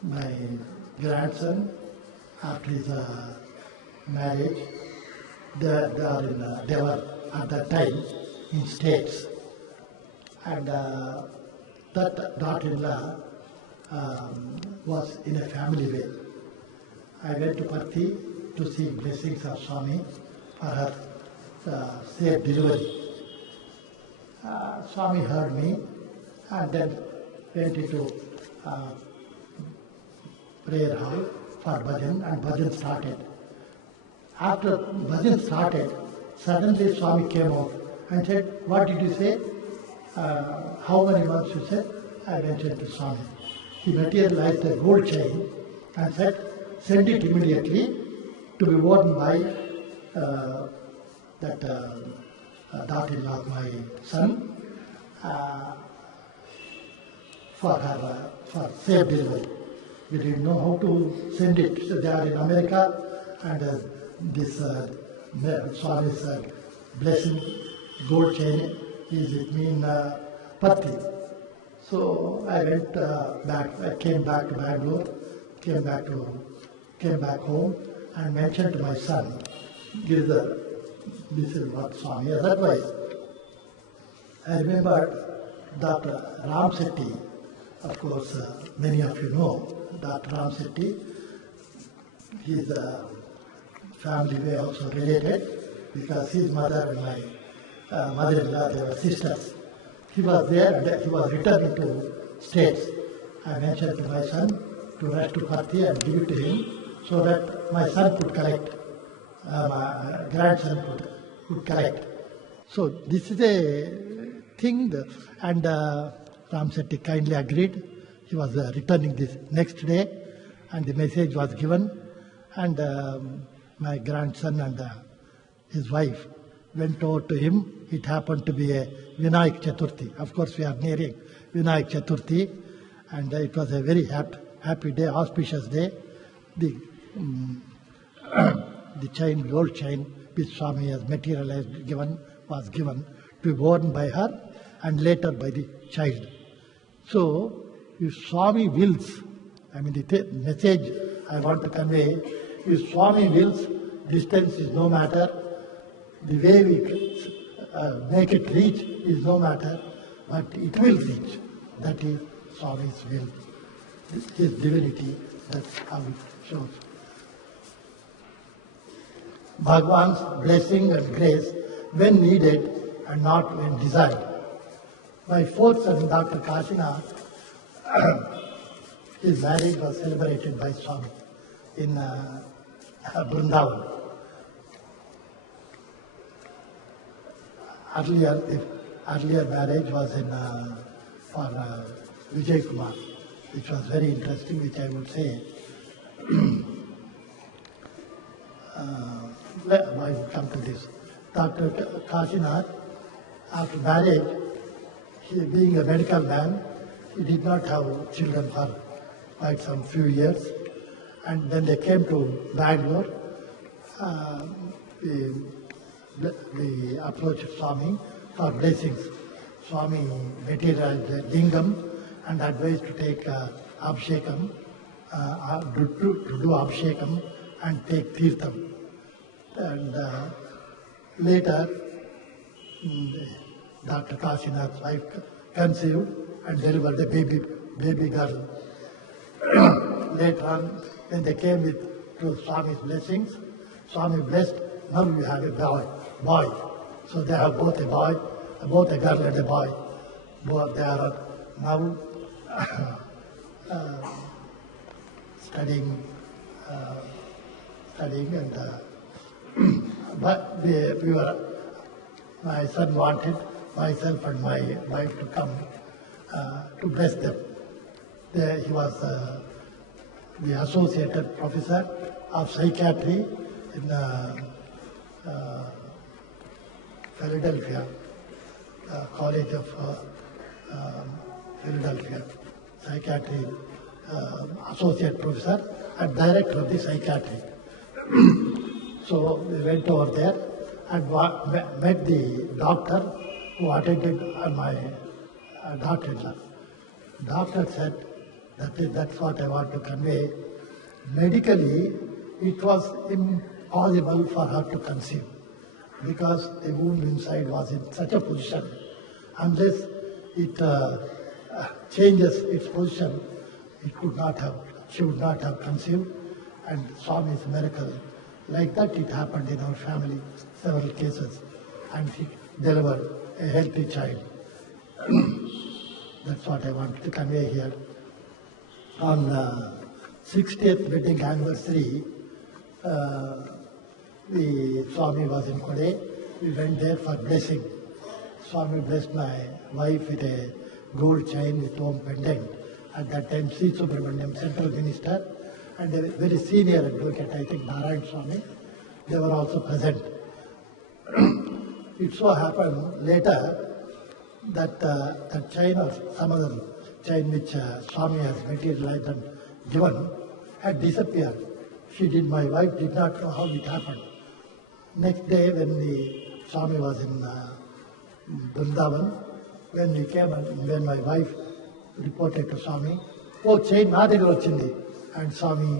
my grandson, after his marriage, they were at that time in States, and that daughter-in-law was in a family way. I went to Parthi to seek blessings of Swami for her safe delivery. Swami heard me and then went into prayer hall for bhajan, and bhajan started. After bhajan started, suddenly Swami came out and said, "What did you say? How many months you said?" I mentioned to Swami. He materialized a gold chain and said, "Send it immediately to be worn by that daughter-in-law of my son for safe delivery." We didn't know how to send it. So they are in America, and this Swami's blessing gold chain is with me in Parthi. So I went back. I came back to Bangalore, came back home, and mentioned to my son, Girdhar, this is what Swami has advised. I remembered Dr. Ram Shetty. Of course, many of you know Dr. Ram Shetty. He is a family way also related, because his mother and my mother-in-law, they were sisters. He was there and he was returning to States. I mentioned to my son to rush to Sathya and give it to him so that my son could collect, my grandson could collect. So this is a thing, and Ram Shetty kindly agreed. He was returning this next day, and the message was given, and my grandson and his wife went over to him. It happened to be a Vinayak Chaturthi. Of course, we are nearing Vinayak Chaturthi, and it was a very happy day, auspicious day. The chain, gold chain, which Swami has materialized, was given to be worn by her and later by the child. So, if Swami wills, I mean the message I want to convey, if Swami wills, distance is no matter, the way we make it reach is no matter, but it will reach. That is Swami's will, his divinity, that's how it shows. Bhagwan's blessing and grace when needed and not when desired. My fourth son, Dr. Kashinath, his marriage was celebrated by Swami in BRINDAVAN. Earlier marriage was in for Vijay Kumar, which was very interesting, which I would say. I will come to this. Dr. Kashinath, after marriage, he, being a medical man, he did not have children for quite some few years. And when they came to Bangalore, we approached Swami for blessings. Swami materialized the lingam and advised to take abhishekam, to do abhishekam and take tirtham. And later, Dr. Kashinath's wife conceived and delivered a baby girl. Later on, when they came to Swami's blessings, Swami blessed, now you have a boy. So they have both a girl and a boy. Both they are now studying and but my son wanted myself and my wife to come to bless them. He was the associated professor of psychiatry in Philadelphia, College of Philadelphia, psychiatry associate professor and director of the psychiatry. So we went over there and met the doctor who attended on my daughter-in-law. Doctor said, that's what I want to convey. Medically, it was impossible for her to conceive because the womb inside was in such a position. Unless it changes its position, she would not have conceived. And Swami's miracle, like that it happened in our family, several cases, and he delivered a healthy child. That's what I wanted to convey here. On 60th wedding anniversary, the Swami was in Kode. We went there for blessing. Swami blessed my wife with a gold chain with Om pendant. At that time, Sri Subramaniam, central minister, and a very senior advocate, I think Narayan Swami, they were also present. It so happened later that that chain or some other chain which Swami has materialized and given had disappeared. My wife did not know how it happened. Next day when the Swami was in BRINDAVAN, when he came and when my wife reported to Swami, oh, chain na దగ్గర వచ్చింది. And Swami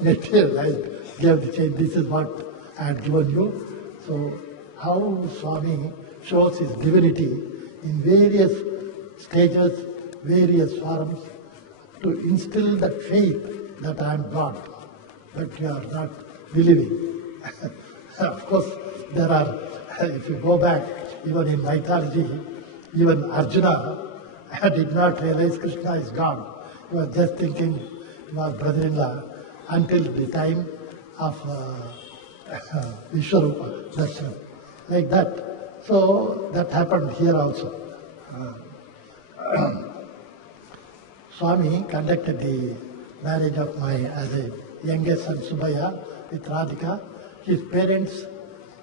materialized, gave the chain, this is what I had given you. So how Swami shows his divinity in various stages, various forms, to instill that faith that I am God, but you are not believing. Of course, there are, if you go back, even in mythology, even Arjuna did not realize Krishna is God. He was just thinking he was brother-in-law until the time of Vishwarupa darshan. Like that. So that happened here also. Swami conducted the marriage of as a youngest son Subhaya with Radhika. His parents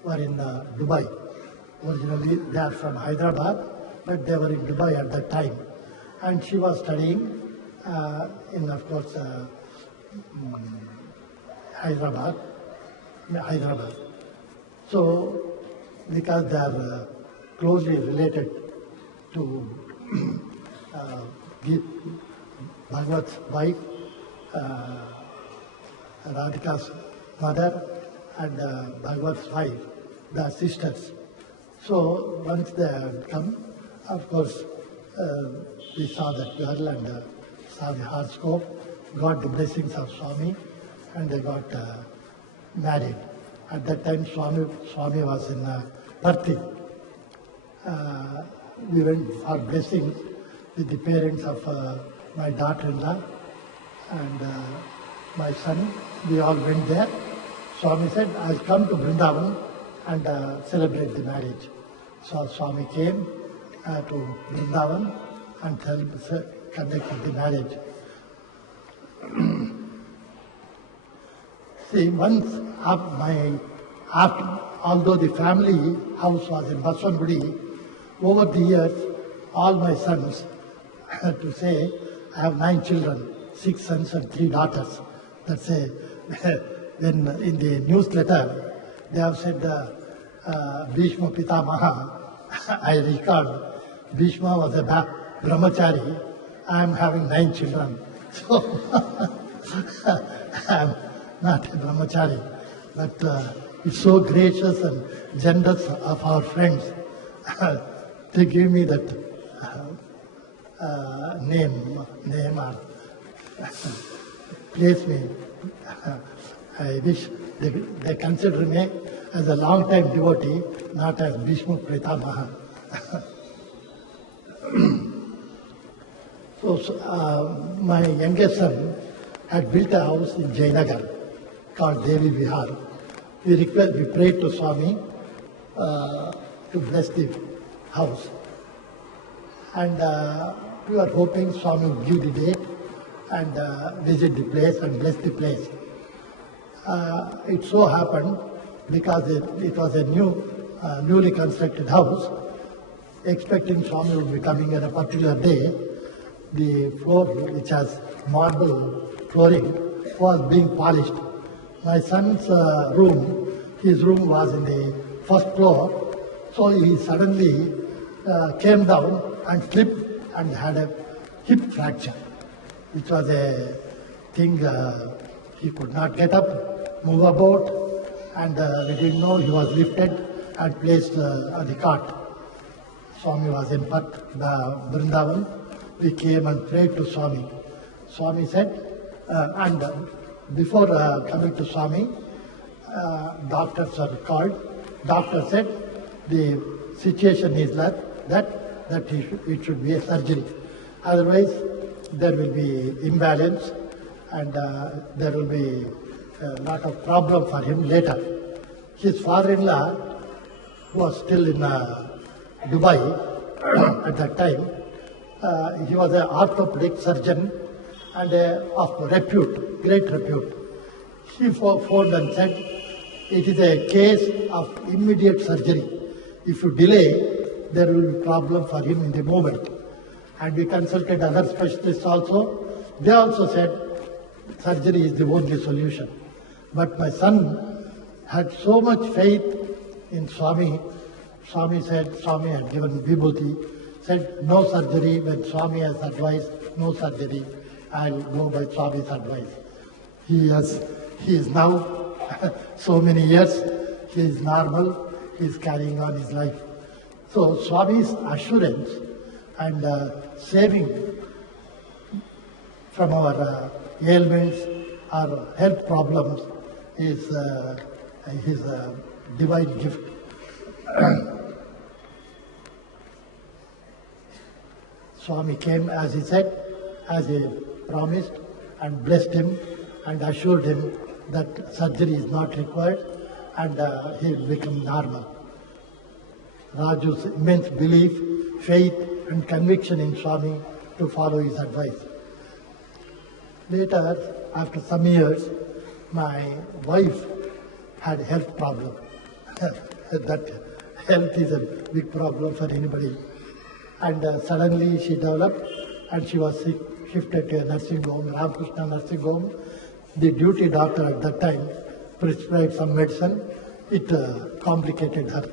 were in Dubai. Originally they are from Hyderabad, but they were in Dubai at that time. And she was studying in, of course, Hyderabad. So, because they are closely related to Bhagwat's wife, Radhika's mother, and Bhagwat's wife, they are sisters. So, once they had come, of course, we saw that girl and saw the horoscope, got the blessings of Swami, and they got married. At that time, Swami was in Parthi. We went for blessings with the parents of my daughter-in-law and my son. We all went there. Swami said, I'll come to Vrindavan and celebrate the marriage. So Swami came to Vrindavan and conducted the marriage. See, once although the family house was in Baswangudi, over the years, all my sons, to say, I have 9 children, 6 sons and 3 daughters. That's when in the newsletter, they have said, Bhishma Pitamaha, I record, Bhishma was a brahmachari, I am having 9 children. So, I am not a brahmachari, but it's so gracious and generous of our friends to give me that name or place me. I wish They consider me as a long-time devotee, not as Bhishma Pritamaha. My youngest son had built a house in Jayanagar called Devi Vihar. We prayed to Swami to bless the house. And we were hoping Swami would give the date and visit the place and bless the place. It so happened, because it was a newly constructed house, expecting Swami would be coming at a particular day, the floor, which has marble flooring, was being polished. My son's his room was in the first floor, so he suddenly came down and slipped and had a hip fracture, which was a thing he could not get up, move about, and we didn't know. He was lifted and placed on the cart. Swami was in BRINDAVAN. We came and prayed to Swami. Swami said, and before coming to Swami, doctors are called. Doctor said the situation is that it should be a surgery. Otherwise, there will be imbalance and there will be a lot of problem for him later. His father-in-law was still in Dubai at that time. He was an orthopedic surgeon and of repute, great repute. He phoned and said, it is a case of immediate surgery. If you delay, there will be problem for him in the moment. And we consulted other specialists also. They also said surgery is the only solution. But my son had so much faith in Swami. Swami had given vibhuti, said no surgery. When Swami has advised no surgery, I'll go by Swami's advice. He is now so many years, he is normal, he is carrying on his life. So Swami's assurance and saving from our ailments, our health problems is his divine gift. Swami came, as he said, as he promised, and blessed him and assured him that surgery is not required and he will become normal. Raju's immense belief, faith and conviction in Swami to follow his advice. Later, after some years, my wife had health problem. That health is a big problem for anybody. And suddenly she developed and she was shifted to a nursing home, Ramakrishna nursing home. The duty doctor at that time prescribed some medicine. It complicated her.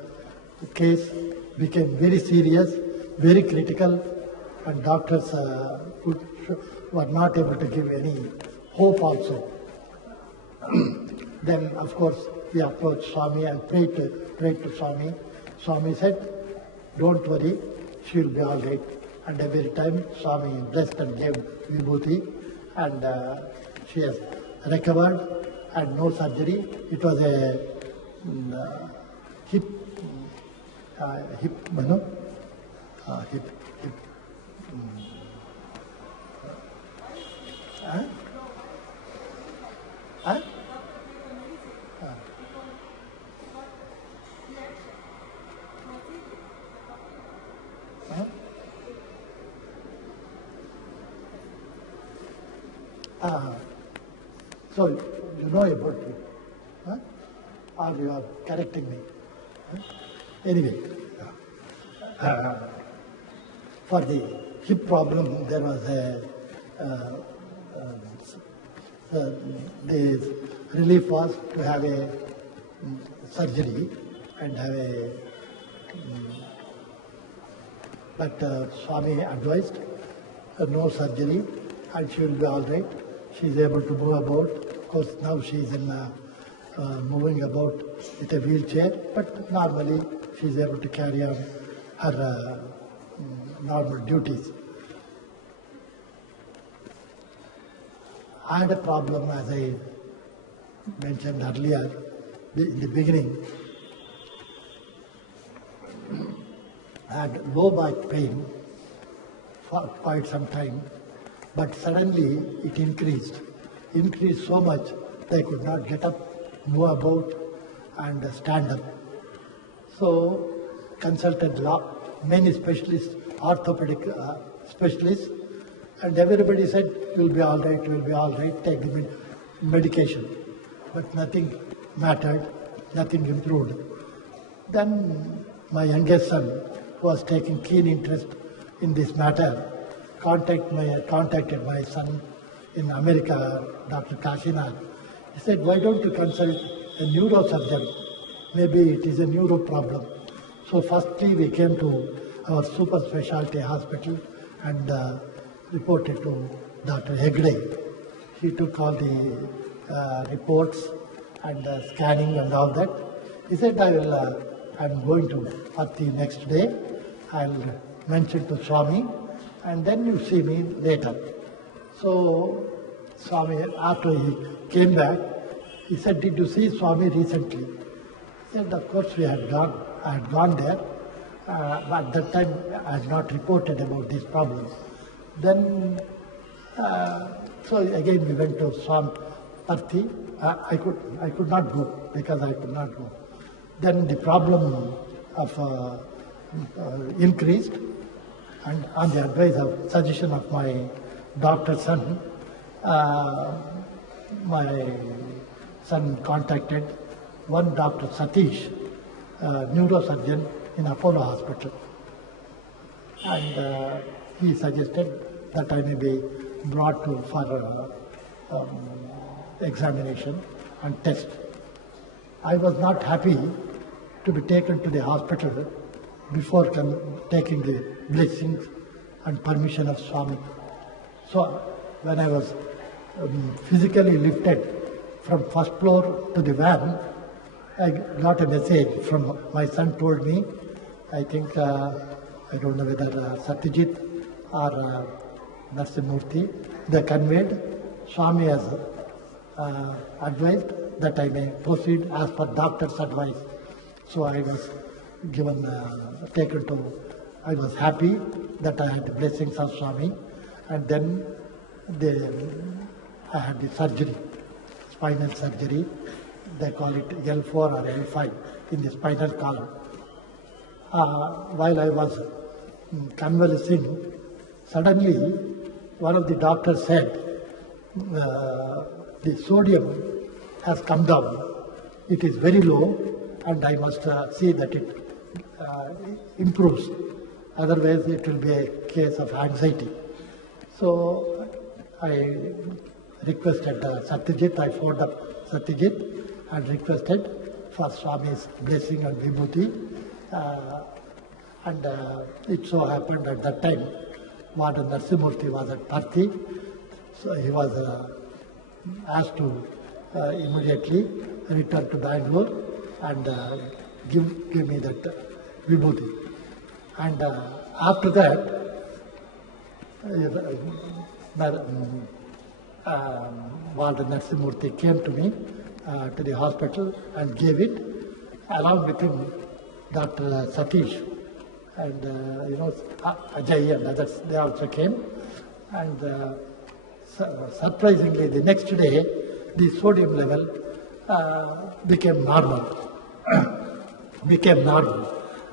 The case became very serious, very critical, and doctors were not able to give any hope also. Then, of course, we approached Swami and prayed to Swami. Swami said, don't worry, she will be all right. And every time Swami blessed and gave vibhuti, and she has recovered and no surgery. It was a hip. So you know about it, or you are correcting me. Anyway, for the hip problem, there was the relief was to have a surgery and have a. But Swami advised no surgery, and she will be all right. She is able to move about. Of course, now she is in moving about with a wheelchair, but normally she is able to carry on her normal duties. I had a problem, as I mentioned earlier, in the beginning, I had low back pain for quite some time, but suddenly it increased so much that I could not get up, move about, and stand up. So consulted many specialists, orthopedic specialists, and everybody said, you'll be all right, take the medication. But nothing mattered, nothing improved. Then my youngest son, who was taking keen interest in this matter, contacted my son in America, Dr. Kashinath. He said, why don't you consult a neurosurgeon? Maybe it is a neuro problem. So firstly we came to our super specialty hospital and reported to Dr. Hegde. He took all the reports and scanning and all that. He said, I'm going to Patti next day. I'll mention to Swami and then you see me later. So Swami, after he came back, he said, did you see Swami recently? He said, of course I had gone there, but at that time I had not reported about these problems. Then, so again we went to Swami Patti. I could not go because I could not go. Then the problem of increased, and on the advice of suggestion of my doctor's son, my son contacted one Dr. Satish, neurosurgeon in Apollo Hospital, and he suggested that I may be brought to for examination and test. I was not happy to be taken to the hospital before taking the blessings and permission of Swami. So when I was physically lifted from first floor to the van, I got a message from my son told me, I think, I don't know whether Satyajit or Narsimurthy, they conveyed, Swami has advised that I may proceed as per doctor's advice. So I was given, taken to, I was happy that I had the blessings of Swami, and then I had the surgery, spinal surgery. They call it L4 or L5 in the spinal column. While I was convalescing, suddenly one of the doctors said, the sodium has come down. It is very low and I must see that it improves. Otherwise it will be a case of anxiety. So I requested Satyajit, I phoned up Satyajit and requested for Swami's blessing and vibhuti. And it so happened at that time, Warden Narsimurthy was at Patti, so he was asked to immediately return to Bangalore and give me that vibhuti. And after that, Warden Narsimurthy came to me to the hospital and gave it, along with him Dr. Satish and Ajay and others, they also came. And surprisingly, the next day, the sodium level became normal.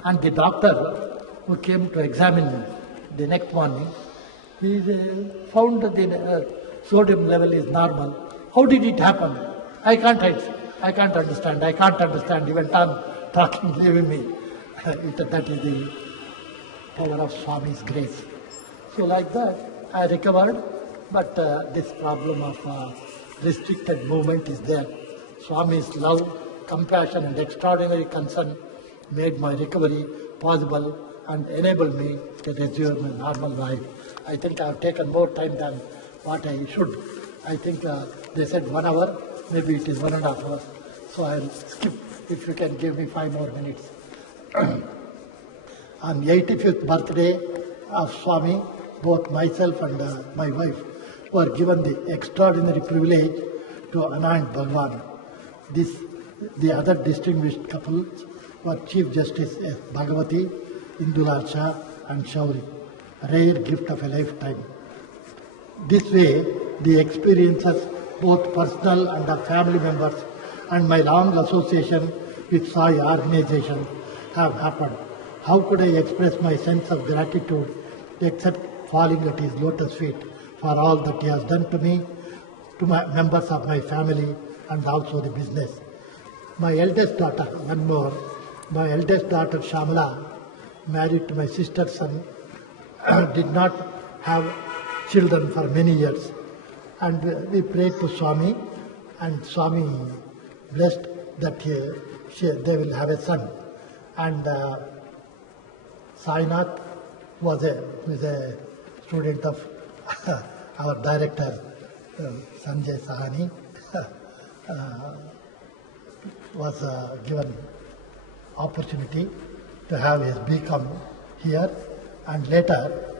And the doctor who came to examine me the next morning, he found that the sodium level is normal. How did it happen? I can't understand. He went on talking, leaving me. That is the power of Swami's grace. So like that, I recovered, but this problem of restricted movement is there. Swami's love, compassion and extraordinary concern made my recovery possible and enabled me to resume my normal life. I think I have taken more time than what I should. I think they said 1 hour, maybe it is 1.5 hours. So I'll skip if you can give me 5 more minutes. On 85th birthday of Swami, both myself and my wife were given the extraordinary privilege to anoint Bhagavan. The other distinguished couples were Chief Justice S. Bhagavati, Indulal Shah and Shauri, a rare gift of a lifetime. This way, the experiences, both personal and of family members, and my long association with SAI organization have happened. How could I express my sense of gratitude except falling at his lotus feet for all that he has done to me, to my members of my family, and also the business. My eldest daughter, one more, my eldest daughter Shamala, married to my sister's son, did not have children for many years. And we prayed to Swami, and Swami blessed that they will have a son. And Sainath was a student of our director, Sanjay Sahani, was given opportunity to have his BCom here, and later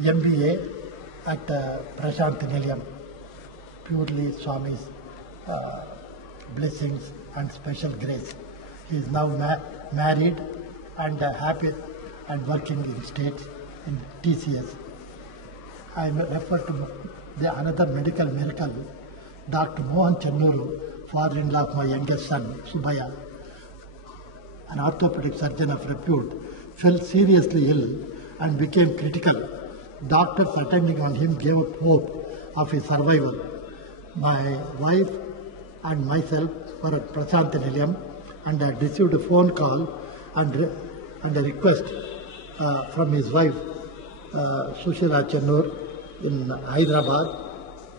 MBA at Prashant Nilayam, purely Swami's blessings and special grace. He is now married and happy and working in states in TCS. I refer to another medical miracle, Dr. Mohan Chennuru, father-in-law of my youngest son, Subhaya, an orthopedic surgeon of repute, fell seriously ill and became critical. Doctors attending on him gave up hope of his survival. My wife and myself were at Prashant Nilayam and had received a phone call and a request from his wife, Sushila Chennur, in Hyderabad,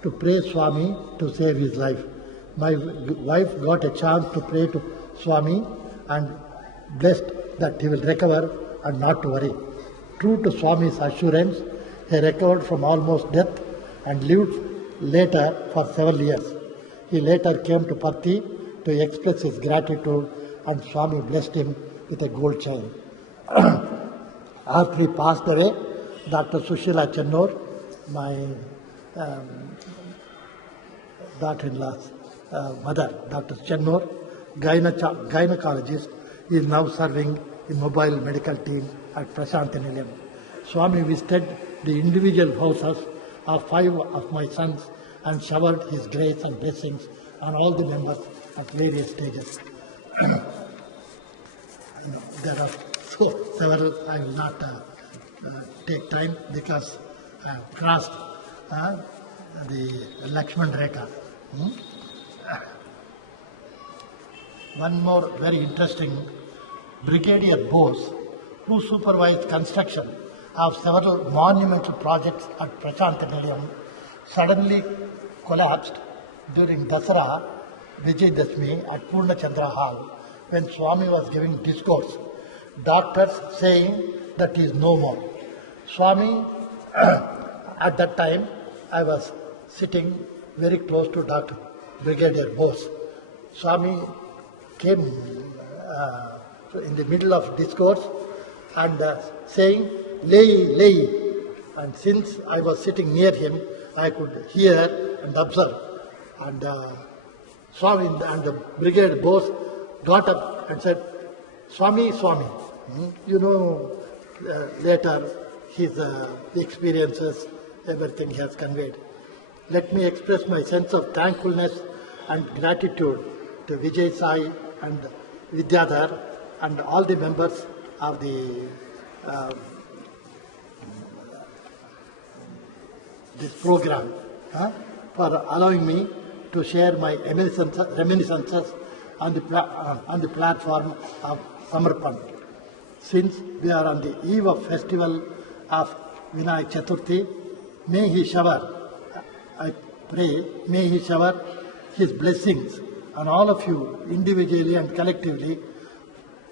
to pray Swami to save his life. My wife got a chance to pray to Swami and blessed that he will recover and not to worry. True to Swami's assurance, he recovered from almost death and lived later for several years. He later came to Patti to express his gratitude, and Swami blessed him with a gold chain. After he passed away, Dr. Sushila Chennur, my daughter-in-law's mother, Dr. Chennur, gynecologist, is now serving in mobile medical team at Prashant Nilayam. Swami visited the individual houses of 5 of my sons and showered his grace and blessings on all the members at various stages. There are several. I will not take time because I have crossed the Lakshman Rekha. One more very interesting, Brigadier Bose, who supervised construction of several monumental projects at Prashant Nilayam, suddenly collapsed during Dasara Vijayadashmi at Purna Chandra Hall when Swami was giving discourse. Doctors saying that he is no more. Swami, at that time, I was sitting very close to Dr. Brigadier Bose. Swami came in the middle of discourse and saying, lay. And since I was sitting near him, I could hear and observe. And Swami and the Brigadier Bose got up and said, Swami. Later his experiences, everything he has conveyed. Let me express my sense of thankfulness and gratitude to Vijay Sai and Vidyadhar and all the members of the this program for allowing me to share my reminiscences on the platform of SAMARPAN. Since we are on the eve of festival of Vinayak Chaturthi, may he shower, I pray, may he shower his blessings on all of you individually and collectively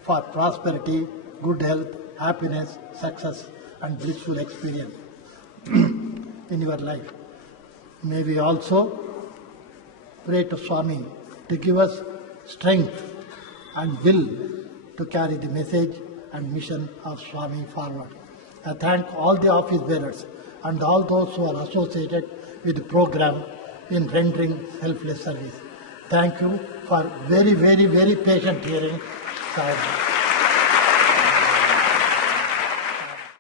for prosperity, good health, happiness, success and blissful experience in your life. May we also pray to Swami to give us strength and will to carry the message and mission of Swami forward. I thank all the office bearers and all those who are associated with the program in rendering selfless service. Thank you for very, very, very patient hearing. Sai Ram.